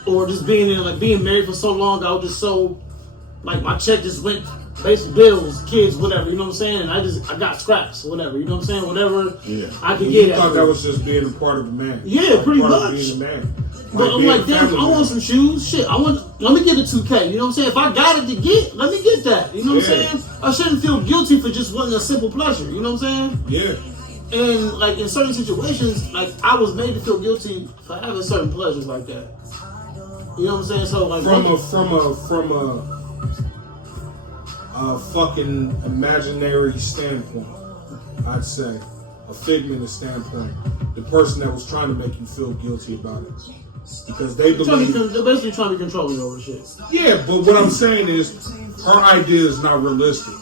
or just being married for so long, I was just so like my check just went basic bills, kids, whatever. You know what I'm saying? And I got scraps, whatever. You know what I'm saying? Whatever I could get. You thought that was just being a part of a man. Yeah, like pretty part much. Of being a man. But I'm like, damn, I want some shoes. Shit, let me get a 2K. You know what I'm saying? If I got it to get, let me get that. You know what I'm saying? I shouldn't feel guilty for just wanting a simple pleasure. You know what I'm saying? Yeah. And like in certain situations, like I was made to feel guilty for having certain pleasures like that. You know what I'm saying? So like from a fucking imaginary standpoint, I'd say a figment of standpoint, the person that was trying to make you feel guilty about it. because they believe. They're basically trying to control you over shit. Yeah, but what I'm saying is, her idea is not realistic.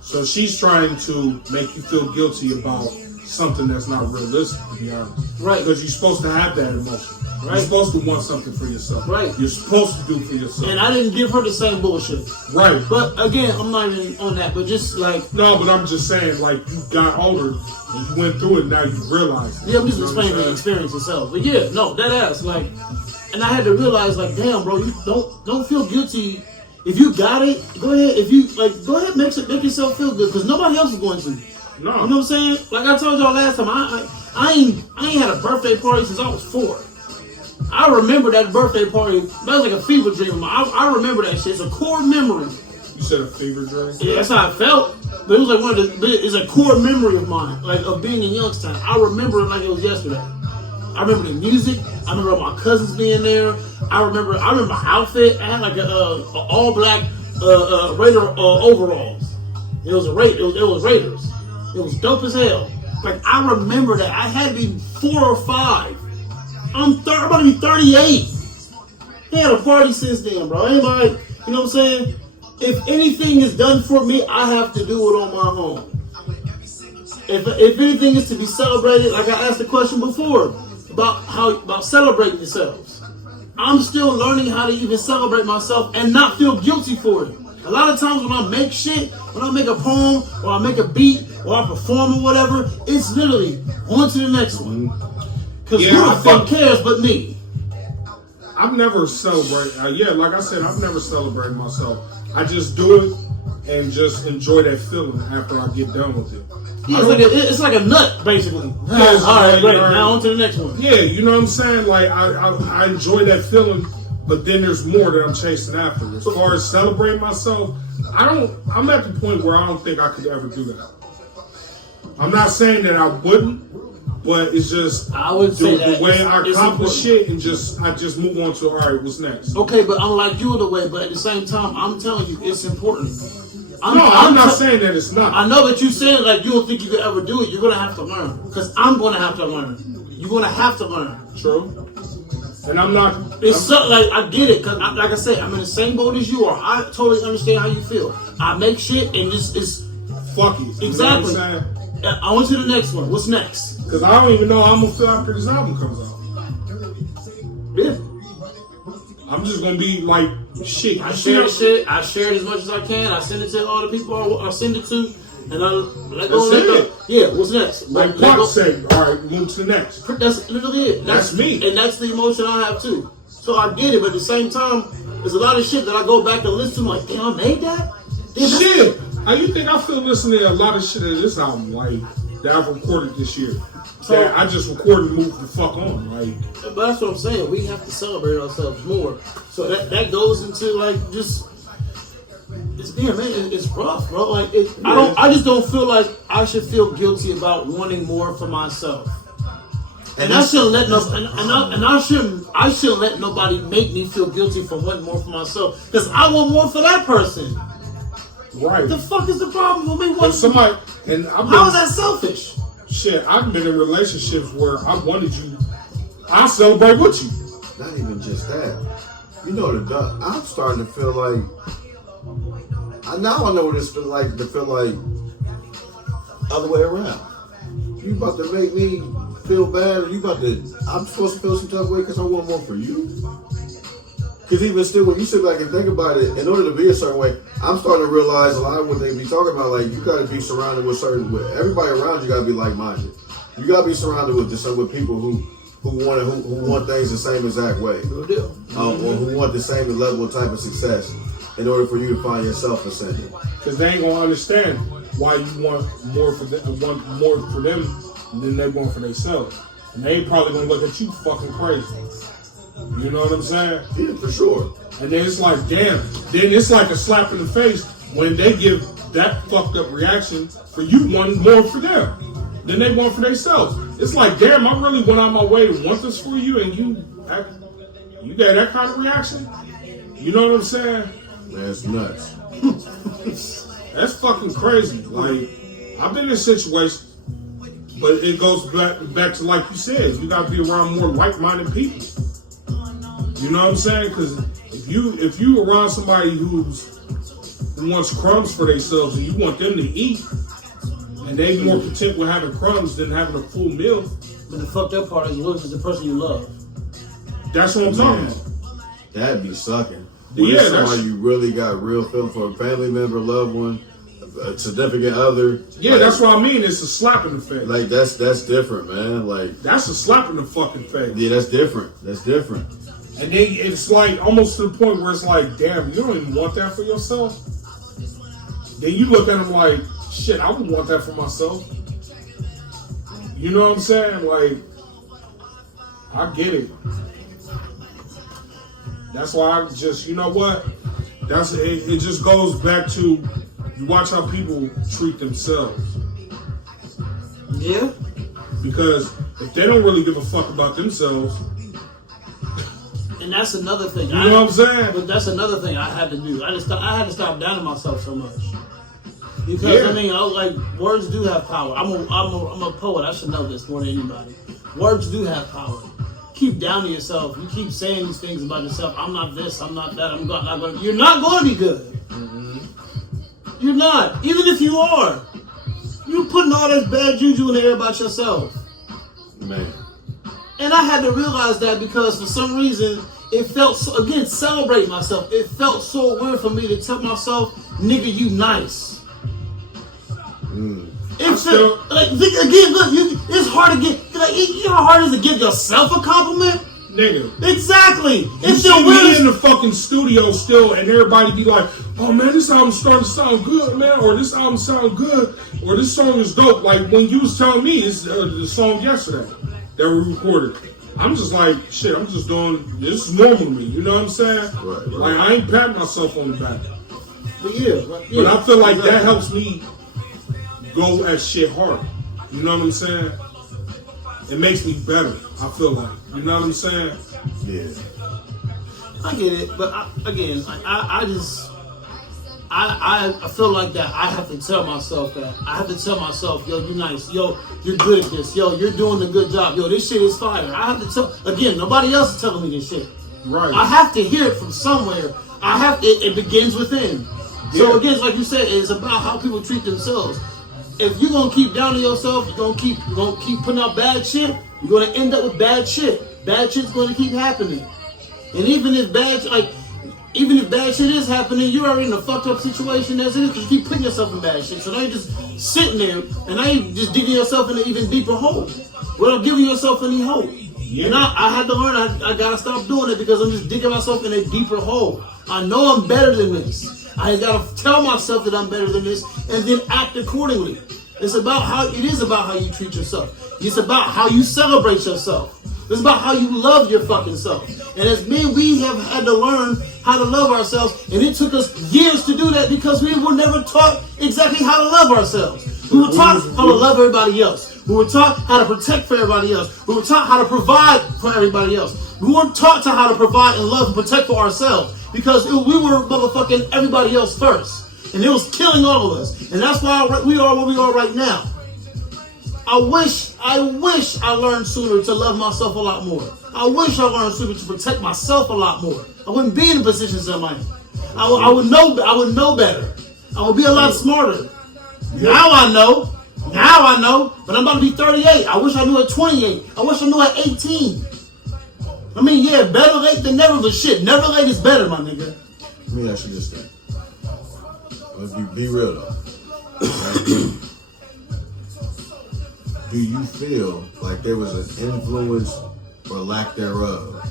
So she's trying to make you feel guilty about something that's not realistic, to be honest. Right. Because you're supposed to have that emotion. Right. You're supposed to want something for yourself. Right. You're supposed to do for yourself. And I didn't give her the same bullshit. Right. But again, I'm not even on that. But just like no, but I'm just saying, like, you got older and you went through it. Now you realize. Yeah, I'm just explaining the experience itself. But yeah, no, that ass like, and I had to realize like, damn, bro, you don't feel guilty. If you got it, go ahead. If you like, go ahead, make yourself feel good because nobody else is going to. No. You know what I'm saying? Like I told y'all last time, I ain't had a birthday party since I was 4. I remember that birthday party. That was like a fever dream of mine. I remember that shit. It's a core memory. You said a fever dream? Yeah, that's how I felt. But it was like it's a core memory of mine, like of being in Youngstown. I remember it like it was yesterday. I remember the music. I remember all my cousins being there. I remember my outfit. I had like a all black Raider overalls. It was Raiders. It was dope as hell. Like I remember that. I had to be 4 or 5. I'm about to be 38. They had a party since then, bro. Anybody, you know what I'm saying? If anything is done for me, I have to do it on my own. If anything is to be celebrated, like I asked the question before about celebrating yourselves, I'm still learning how to even celebrate myself and not feel guilty for it. A lot of times when I make shit, when I make a poem or I make a beat or I perform or whatever, it's literally on to the next one. Because who the fuck cares but me? I've never celebrated. Like I said, I've never celebrated myself. I just do it and just enjoy that feeling after I get done with it. Yeah, it's like a nut, basically. Yes, all right, great. Now on to the next one. Yeah, you know what I'm saying? Like, I enjoy that feeling, but then there's more that I'm chasing after. As far as celebrating myself, I'm at the point where I don't think I could ever do that. I'm not saying that I wouldn't, but it's just I would say the way I accomplish shit and I just move on to all right, what's next? Okay, but I'm like you in a way, but at the same time, I'm telling you, it's important. I'm not saying that it's not. I know that you're saying like you don't think you could ever do it. You're gonna have to learn because I'm gonna have to learn. You're gonna have to learn. True. And I'm not. It's like I get it because, like I said, I'm in the same boat as you are. I totally understand how you feel. I make shit and it's fuck it. Exactly. You know what I'm saying? I went to the next one. What's next? Because I don't even know how I'm gonna feel after this album comes out. Yeah. I'm just gonna be like, shit. I share shit. I share it as much as I can. I send it to all the people I send it to, and I let go. Yeah. What's next? Like Pop said, all right, move to the next. That's literally it. That's me, and that's the emotion I have too. So I get it, but at the same time, there's a lot of shit that I go back and listen to. Like, damn, I made that. Shit. How you think I feel listening to a lot of shit in this album, like that I've recorded this year? So that I just recorded and moved the fuck on, like. But that's what I'm saying. We have to celebrate ourselves more. So that goes into like just. It's rough, bro. Like I just don't feel like I should feel guilty about wanting more for myself. And I shouldn't let I shouldn't let nobody make me feel guilty for wanting more for myself because I want more for that person. Right. The fuck is the problem with me? How is that selfish? Shit, I've been in relationships where I wanted you. I celebrate with you. Not even just that. You know I'm starting to feel like. Now I know what it's like to feel like other way around. You about to make me feel bad, or I'm supposed to feel some type of way because I want more for you? Because even still, when you sit back and think about it, in order to be a certain way, I'm starting to realize a lot of what they be talking about. Like, you got to be surrounded with everybody around you got to be like-minded. You got to be surrounded with people who want things the same exact way, or who want the same level of type of success in order for you to find yourself ascending. Because they ain't gonna understand why you want more for them than they want for themselves, and they ain't probably gonna look at you fucking crazy. You know what I'm saying? Yeah, for sure. And then it's like, damn. Then it's like a slap in the face when they give that fucked up reaction for you wanting more for them than they want for themselves. It's like, damn, I really went out my way to want this for you, and you got that kind of reaction. You know what I'm saying? That's nuts. That's fucking crazy. Like, I've been in situations, but it goes back to like you said, you gotta be around more like-minded people. You know what I'm saying? Because if you around somebody who wants crumbs for themselves and you want them to eat, and they more content with having crumbs than having a full meal. But the fucked up part is what is the person you love? That's what I'm talking about. That'd be sucking. Well, When yeah, it's somebody you really got real feeling for, a family member, loved one, a significant other. Yeah, like, that's what I mean. It's a slap in the face. Like that's different, man. Like that's a slap in the fucking face. yeah, that's different. That's different. And then it's like almost to the point where it's like, damn, you don't even want that for yourself. Then you look at them like, shit, I would want that for myself. You know what I'm saying? Like, I get it. That's why I just, you know what? It just goes back to, you watch how people treat themselves. Yeah. Because if they don't really give a fuck about themselves. And that's another thing. You know what I'm saying? But that's another thing I had to do. I had to stop downing myself so much. Because I mean, I was like, words do have power. I'm a poet. I should know this more than anybody. Words do have power. Keep downing yourself. You keep saying these things about yourself. I'm not this. I'm not that. Not going. You're not going to be good. Mm-hmm. You're not. Even if you are, you're putting all this bad juju in the air about yourself. Man. And I had to realize that because for some reason it felt so, again, celebrate myself. It felt so weird for me to tell myself, "Nigga, you nice." It's like again, look, it's hard to get. Like, you know how hard it is to give yourself a compliment, nigga. Exactly. It's still me in the fucking studio still, and everybody be like, "Oh man, this album's starting to sound good, man," or "This album sound good," or "This song is dope." Like when you was telling me it's the song yesterday that we recorded. I'm just like, shit. I'm just doing this is normal to me. You know what I'm saying? Right. Like I ain't patting myself on the back. But I feel like that helps me go at shit hard. You know what I'm saying? It makes me better. I feel like. You know what I'm saying? Yeah. I get it, but I feel like that. I have to tell myself that. I have to tell myself, yo, you nice. Yo, you're good at this. Yo, you're doing a good job. Yo, this shit is fire. I have to tell. Again, nobody else is telling me this shit. Right. I have to hear it from somewhere. It begins within. Yeah. So again, like you said, it's about how people treat themselves. If you're gonna keep down on yourself, you're gonna keep putting out bad shit, you're gonna end up with bad shit. Bad shit's gonna keep happening. And even if bad shit is happening, you're already in a fucked up situation as it is, because you keep putting yourself in bad shit. So now you're just sitting there, and now you're just digging yourself in an even deeper hole without giving yourself any hope. Yeah. And I had to learn, I gotta stop doing it, because I'm just digging myself in a deeper hole. I know I'm better than this. I gotta tell myself that I'm better than this, and then act accordingly. It's about how you treat yourself. It's about how you celebrate yourself. It's about how you love your fucking self. And as men, we have had to learn how to love ourselves, and it took us years to do that because we were never taught exactly how to love ourselves. We were taught how to love everybody else. We were taught how to protect for everybody else. We were taught how to provide for everybody else. We weren't taught how to provide and love and protect for ourselves, because we were motherfucking everybody else first. And it was killing all of us. And that's why we are where we are right now. I wish I learned sooner to love myself a lot more. I wish I learned sooner to protect myself a lot more. I wouldn't be in the positions I'm in. I would know better. I would be a lot smarter. Yeah. Now I know. But I'm about to be 38. I wish I knew at 28. I wish I knew at 18. I mean, yeah, better late than never, but shit, never late is better, my nigga. Let me ask you this thing. Let's be real though. Do you feel like there was an influence or lack thereof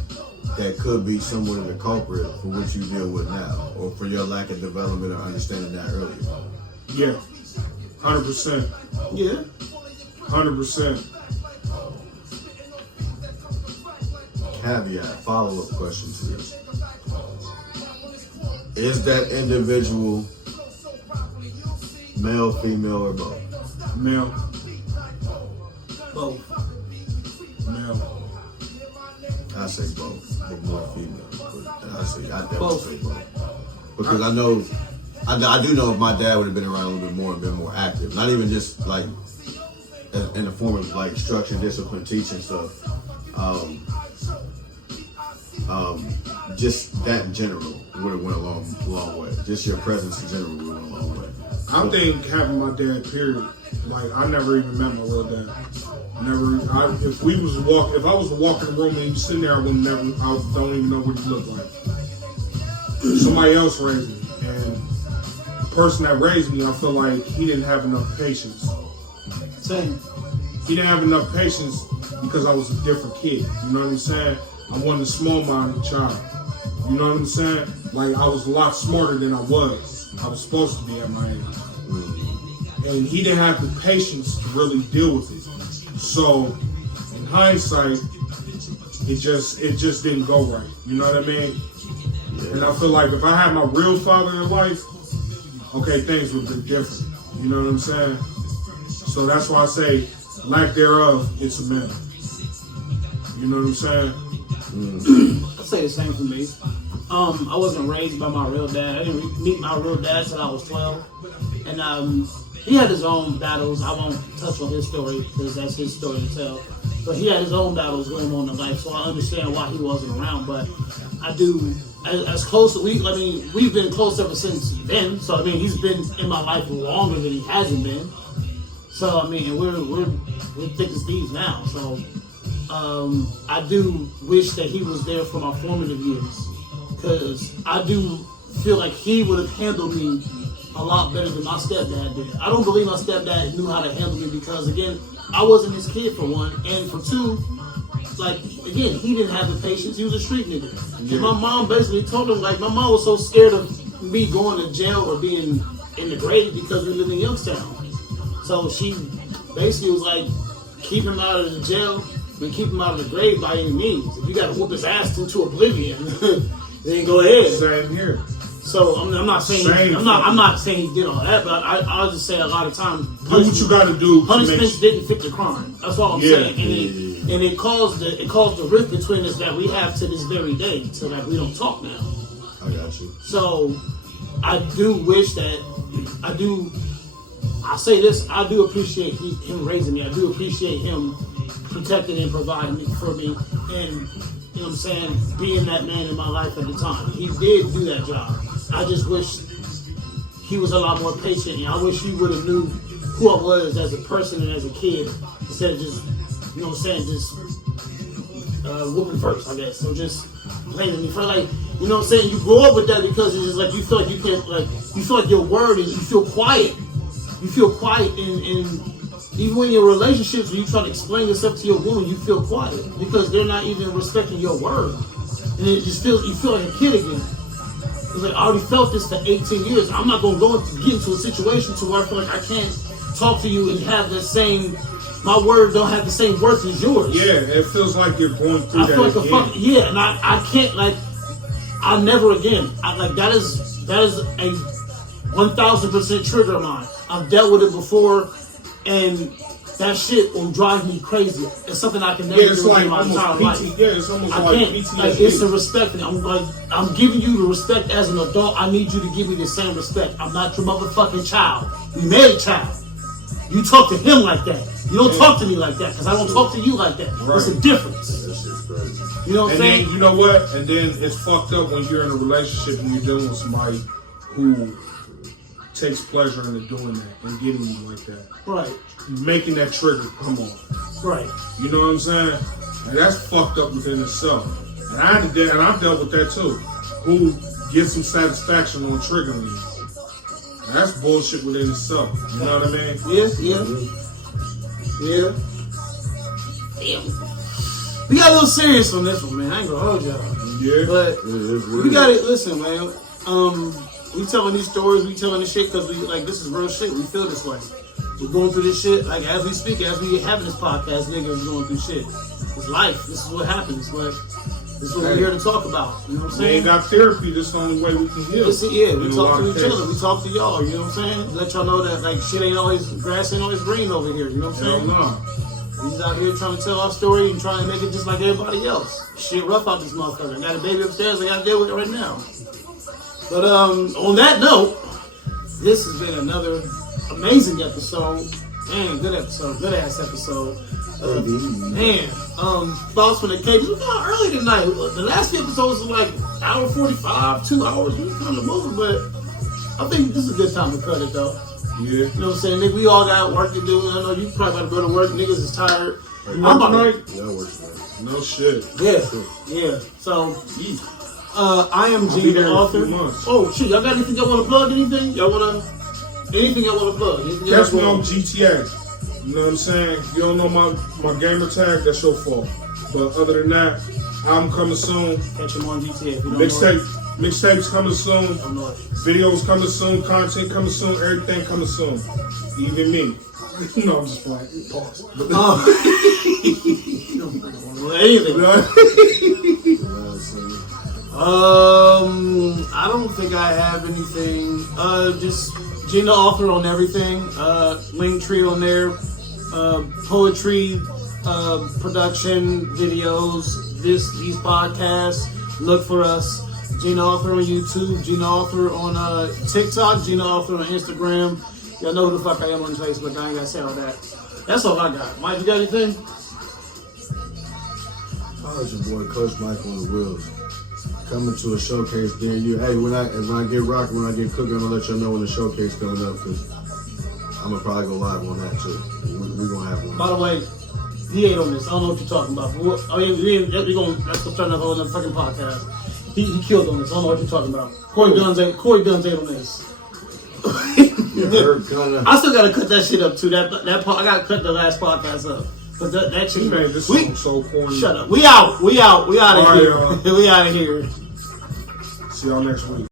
that could be somewhat of the culprit for what you deal with now, or for your lack of development or understanding that earlier? Yeah, 100%. Yeah, 100%. Caveat, follow-up question to this. Is that individual male, female, or both? Male. both. Male. I say both, but more female. But I definitely Both. say both. Because I know, I do know if my dad would have been around a little bit more and been more active. Not even just like in the form of like structure, discipline, teaching stuff. just that in general would have went a long way. Just your presence in general would have went a long way. I think having my dad, period. Like I never even met my real dad. If I was to walk in the room and he was sitting there, I don't even know what he looked like. Somebody else raised me, and the person that raised me, I feel like he didn't have enough patience. Same. He didn't have enough patience because I was a different kid. You know what I'm saying? I wasn't a small-minded child. You know what I'm saying? Like I was a lot smarter than I was. I was supposed to be at my age. And he didn't have the patience to really deal with it. So, in hindsight, it just didn't go right. You know what I mean? Yeah. And I feel like if I had my real father in life, okay, things would have been different. You know what I'm saying? So that's why I say, lack thereof, it's a man. You know what I'm saying? I'd say the same for me. I wasn't raised by my real dad. I didn't meet my real dad till I was 12. And he had his own battles. I won't touch on his story because that's his story to tell. But he had his own battles going on in life, so I understand why he wasn't around. But I do, as close as we've been close ever since then. So he's been in my life longer than he hasn't been. So we're thick as thieves now. So I do wish that he was there for my formative years. Because I do feel like he would have handled me a lot better than my stepdad did. I don't believe my stepdad knew how to handle me because, again, I wasn't his kid for one. And for two, he didn't have the patience. He was a street nigga. Yeah. And my mom basically told him, my mom was so scared of me going to jail or being in the grave because we lived in Youngstown. So she basically was like, keep him out of the jail and keep him out of the grave by any means. If you got to whoop his ass into oblivion, then go ahead. Same here. So I'm not saying I'm not saying he did all that, but I'll just say a lot of times do what you got to do. Punishments didn't fit the crime. That's all I'm saying, and it caused the rift between us that we have to this very day, so that we don't talk now. I got you. So I do wish that I say this. I do appreciate him raising me. I do appreciate him protecting and providing for me, and you know what I'm saying, being that man in my life at the time. He did do that job. I just wish he was a lot more patient, and I wish he would have knew who I was as a person and as a kid, instead of just, you know what I'm saying, just whooping first, I guess. So just blaming me for, you know what I'm saying, you grow up with that because it's just you feel like you can't, you feel like your word is, you feel quiet. You feel quiet, and even when in your relationships, when you try to explain yourself to your woman, you feel quiet because they're not even respecting your word. And it just you feel like a kid again. It's I already felt this for 18 years. I'm not going to get into a situation to where I feel like I can't talk to you and have the same, my word don't have the same worth as yours. Yeah, it feels like you're going through that again. And I can't, I'll never again. That is a 1,000% trigger of mine. I've dealt with it before, and that shit will drive me crazy. It's something I can never do in my entire life. Yeah, it's almost like PTSD. It's a respect thing. I'm giving you the respect as an adult. I need you to give me the same respect. I'm not your motherfucking child. You made a child. You talk to him like that. You don't talk to me like that because I don't talk to you like that. Right. There's a difference. You know what I'm saying? Then, you know what? And then it's fucked up when you're in a relationship and you're dealing with somebody who takes pleasure in doing that and getting you like that. Right. Making that trigger come on. Right. You know what I'm saying? And that's fucked up within itself. And I've dealt with that too. Who gets some satisfaction on triggering you. And that's bullshit within itself. You know what I mean? Yeah. We got a little serious on this one, man. I ain't gonna hold y'all. Yeah. But we got it. Listen, man. We telling these stories, we telling this shit because we this is real shit. We feel this way. We're going through this shit as we speak, as we having this podcast. Niggas going through shit. It's life. This is what happens. But this is what we're here to talk about. You know what I'm saying? We ain't got therapy. This is the onwe way we can heal. We talk to each other. We talk to y'all. You know what I'm saying? Let y'all know that shit ain't always, grass ain't always green over here. You know what I'm saying? No. We just out here trying to tell our story and trying to make it just like everybody else. Shit rough out this motherfucker. I got a baby upstairs I got to deal with it right now. But on that note, this has been another amazing episode Man, good episode. Good ass episode. Man, Thoughts from the Cagez. We got early tonight. The last few episodes were like hour 45, 2 hours. We was kind of moving, but I think this is a good time to cut it though. Yeah. You know what I'm saying? Nigga, we all got work to do. I know you probably got to go to work. Niggas is tired. You work tonight? yeah, I work tonight. No shit. Yeah. So, I am I'll be G, there the in a author. few months. Oh, shit. Y'all got anything y'all want to plug? Anything y'all want to plug? Anything y'all Catch me on wanna- GTA. You know what I'm saying? If you don't know my gamer tag, that's your fault. But other than that, I'm coming soon. Catch him on GTA if you don't know. Mixtapes coming soon. Don't know it. Videos coming soon. Content coming soon. Everything coming soon. Even me. No, I'm just playing. Pause. Anything. Yeah, I don't think I have anything. Just Gina Author on everything. Linktree on there. Poetry, production, videos. These podcasts. Look for us. Gina Author on YouTube. Gina Author on TikTok. Gina Author on Instagram. Y'all know who the fuck I am on Facebook. I ain't gotta say all that. That's all I got. Mike, you got anything? Oh, it's your boy Coach Mike on the wheels. Coming to a showcase near you. Hey, when I get rocking, when I get cooking, I'm gonna let y'all know when the showcase coming up because I'm gonna probably go live on that too. We're gonna have one. By the way, he ate on this. I don't know what you're talking about. But that's what's turning a whole other fucking podcast. He killed on this. I don't know what you're talking about. Corey Guns ate on this. I still gotta cut that shit up too. That part I gotta cut the last podcast up. Cause that shit You made this song so corny. Shut up. We out of All right, here. y'all. We out of here. See y'all next week.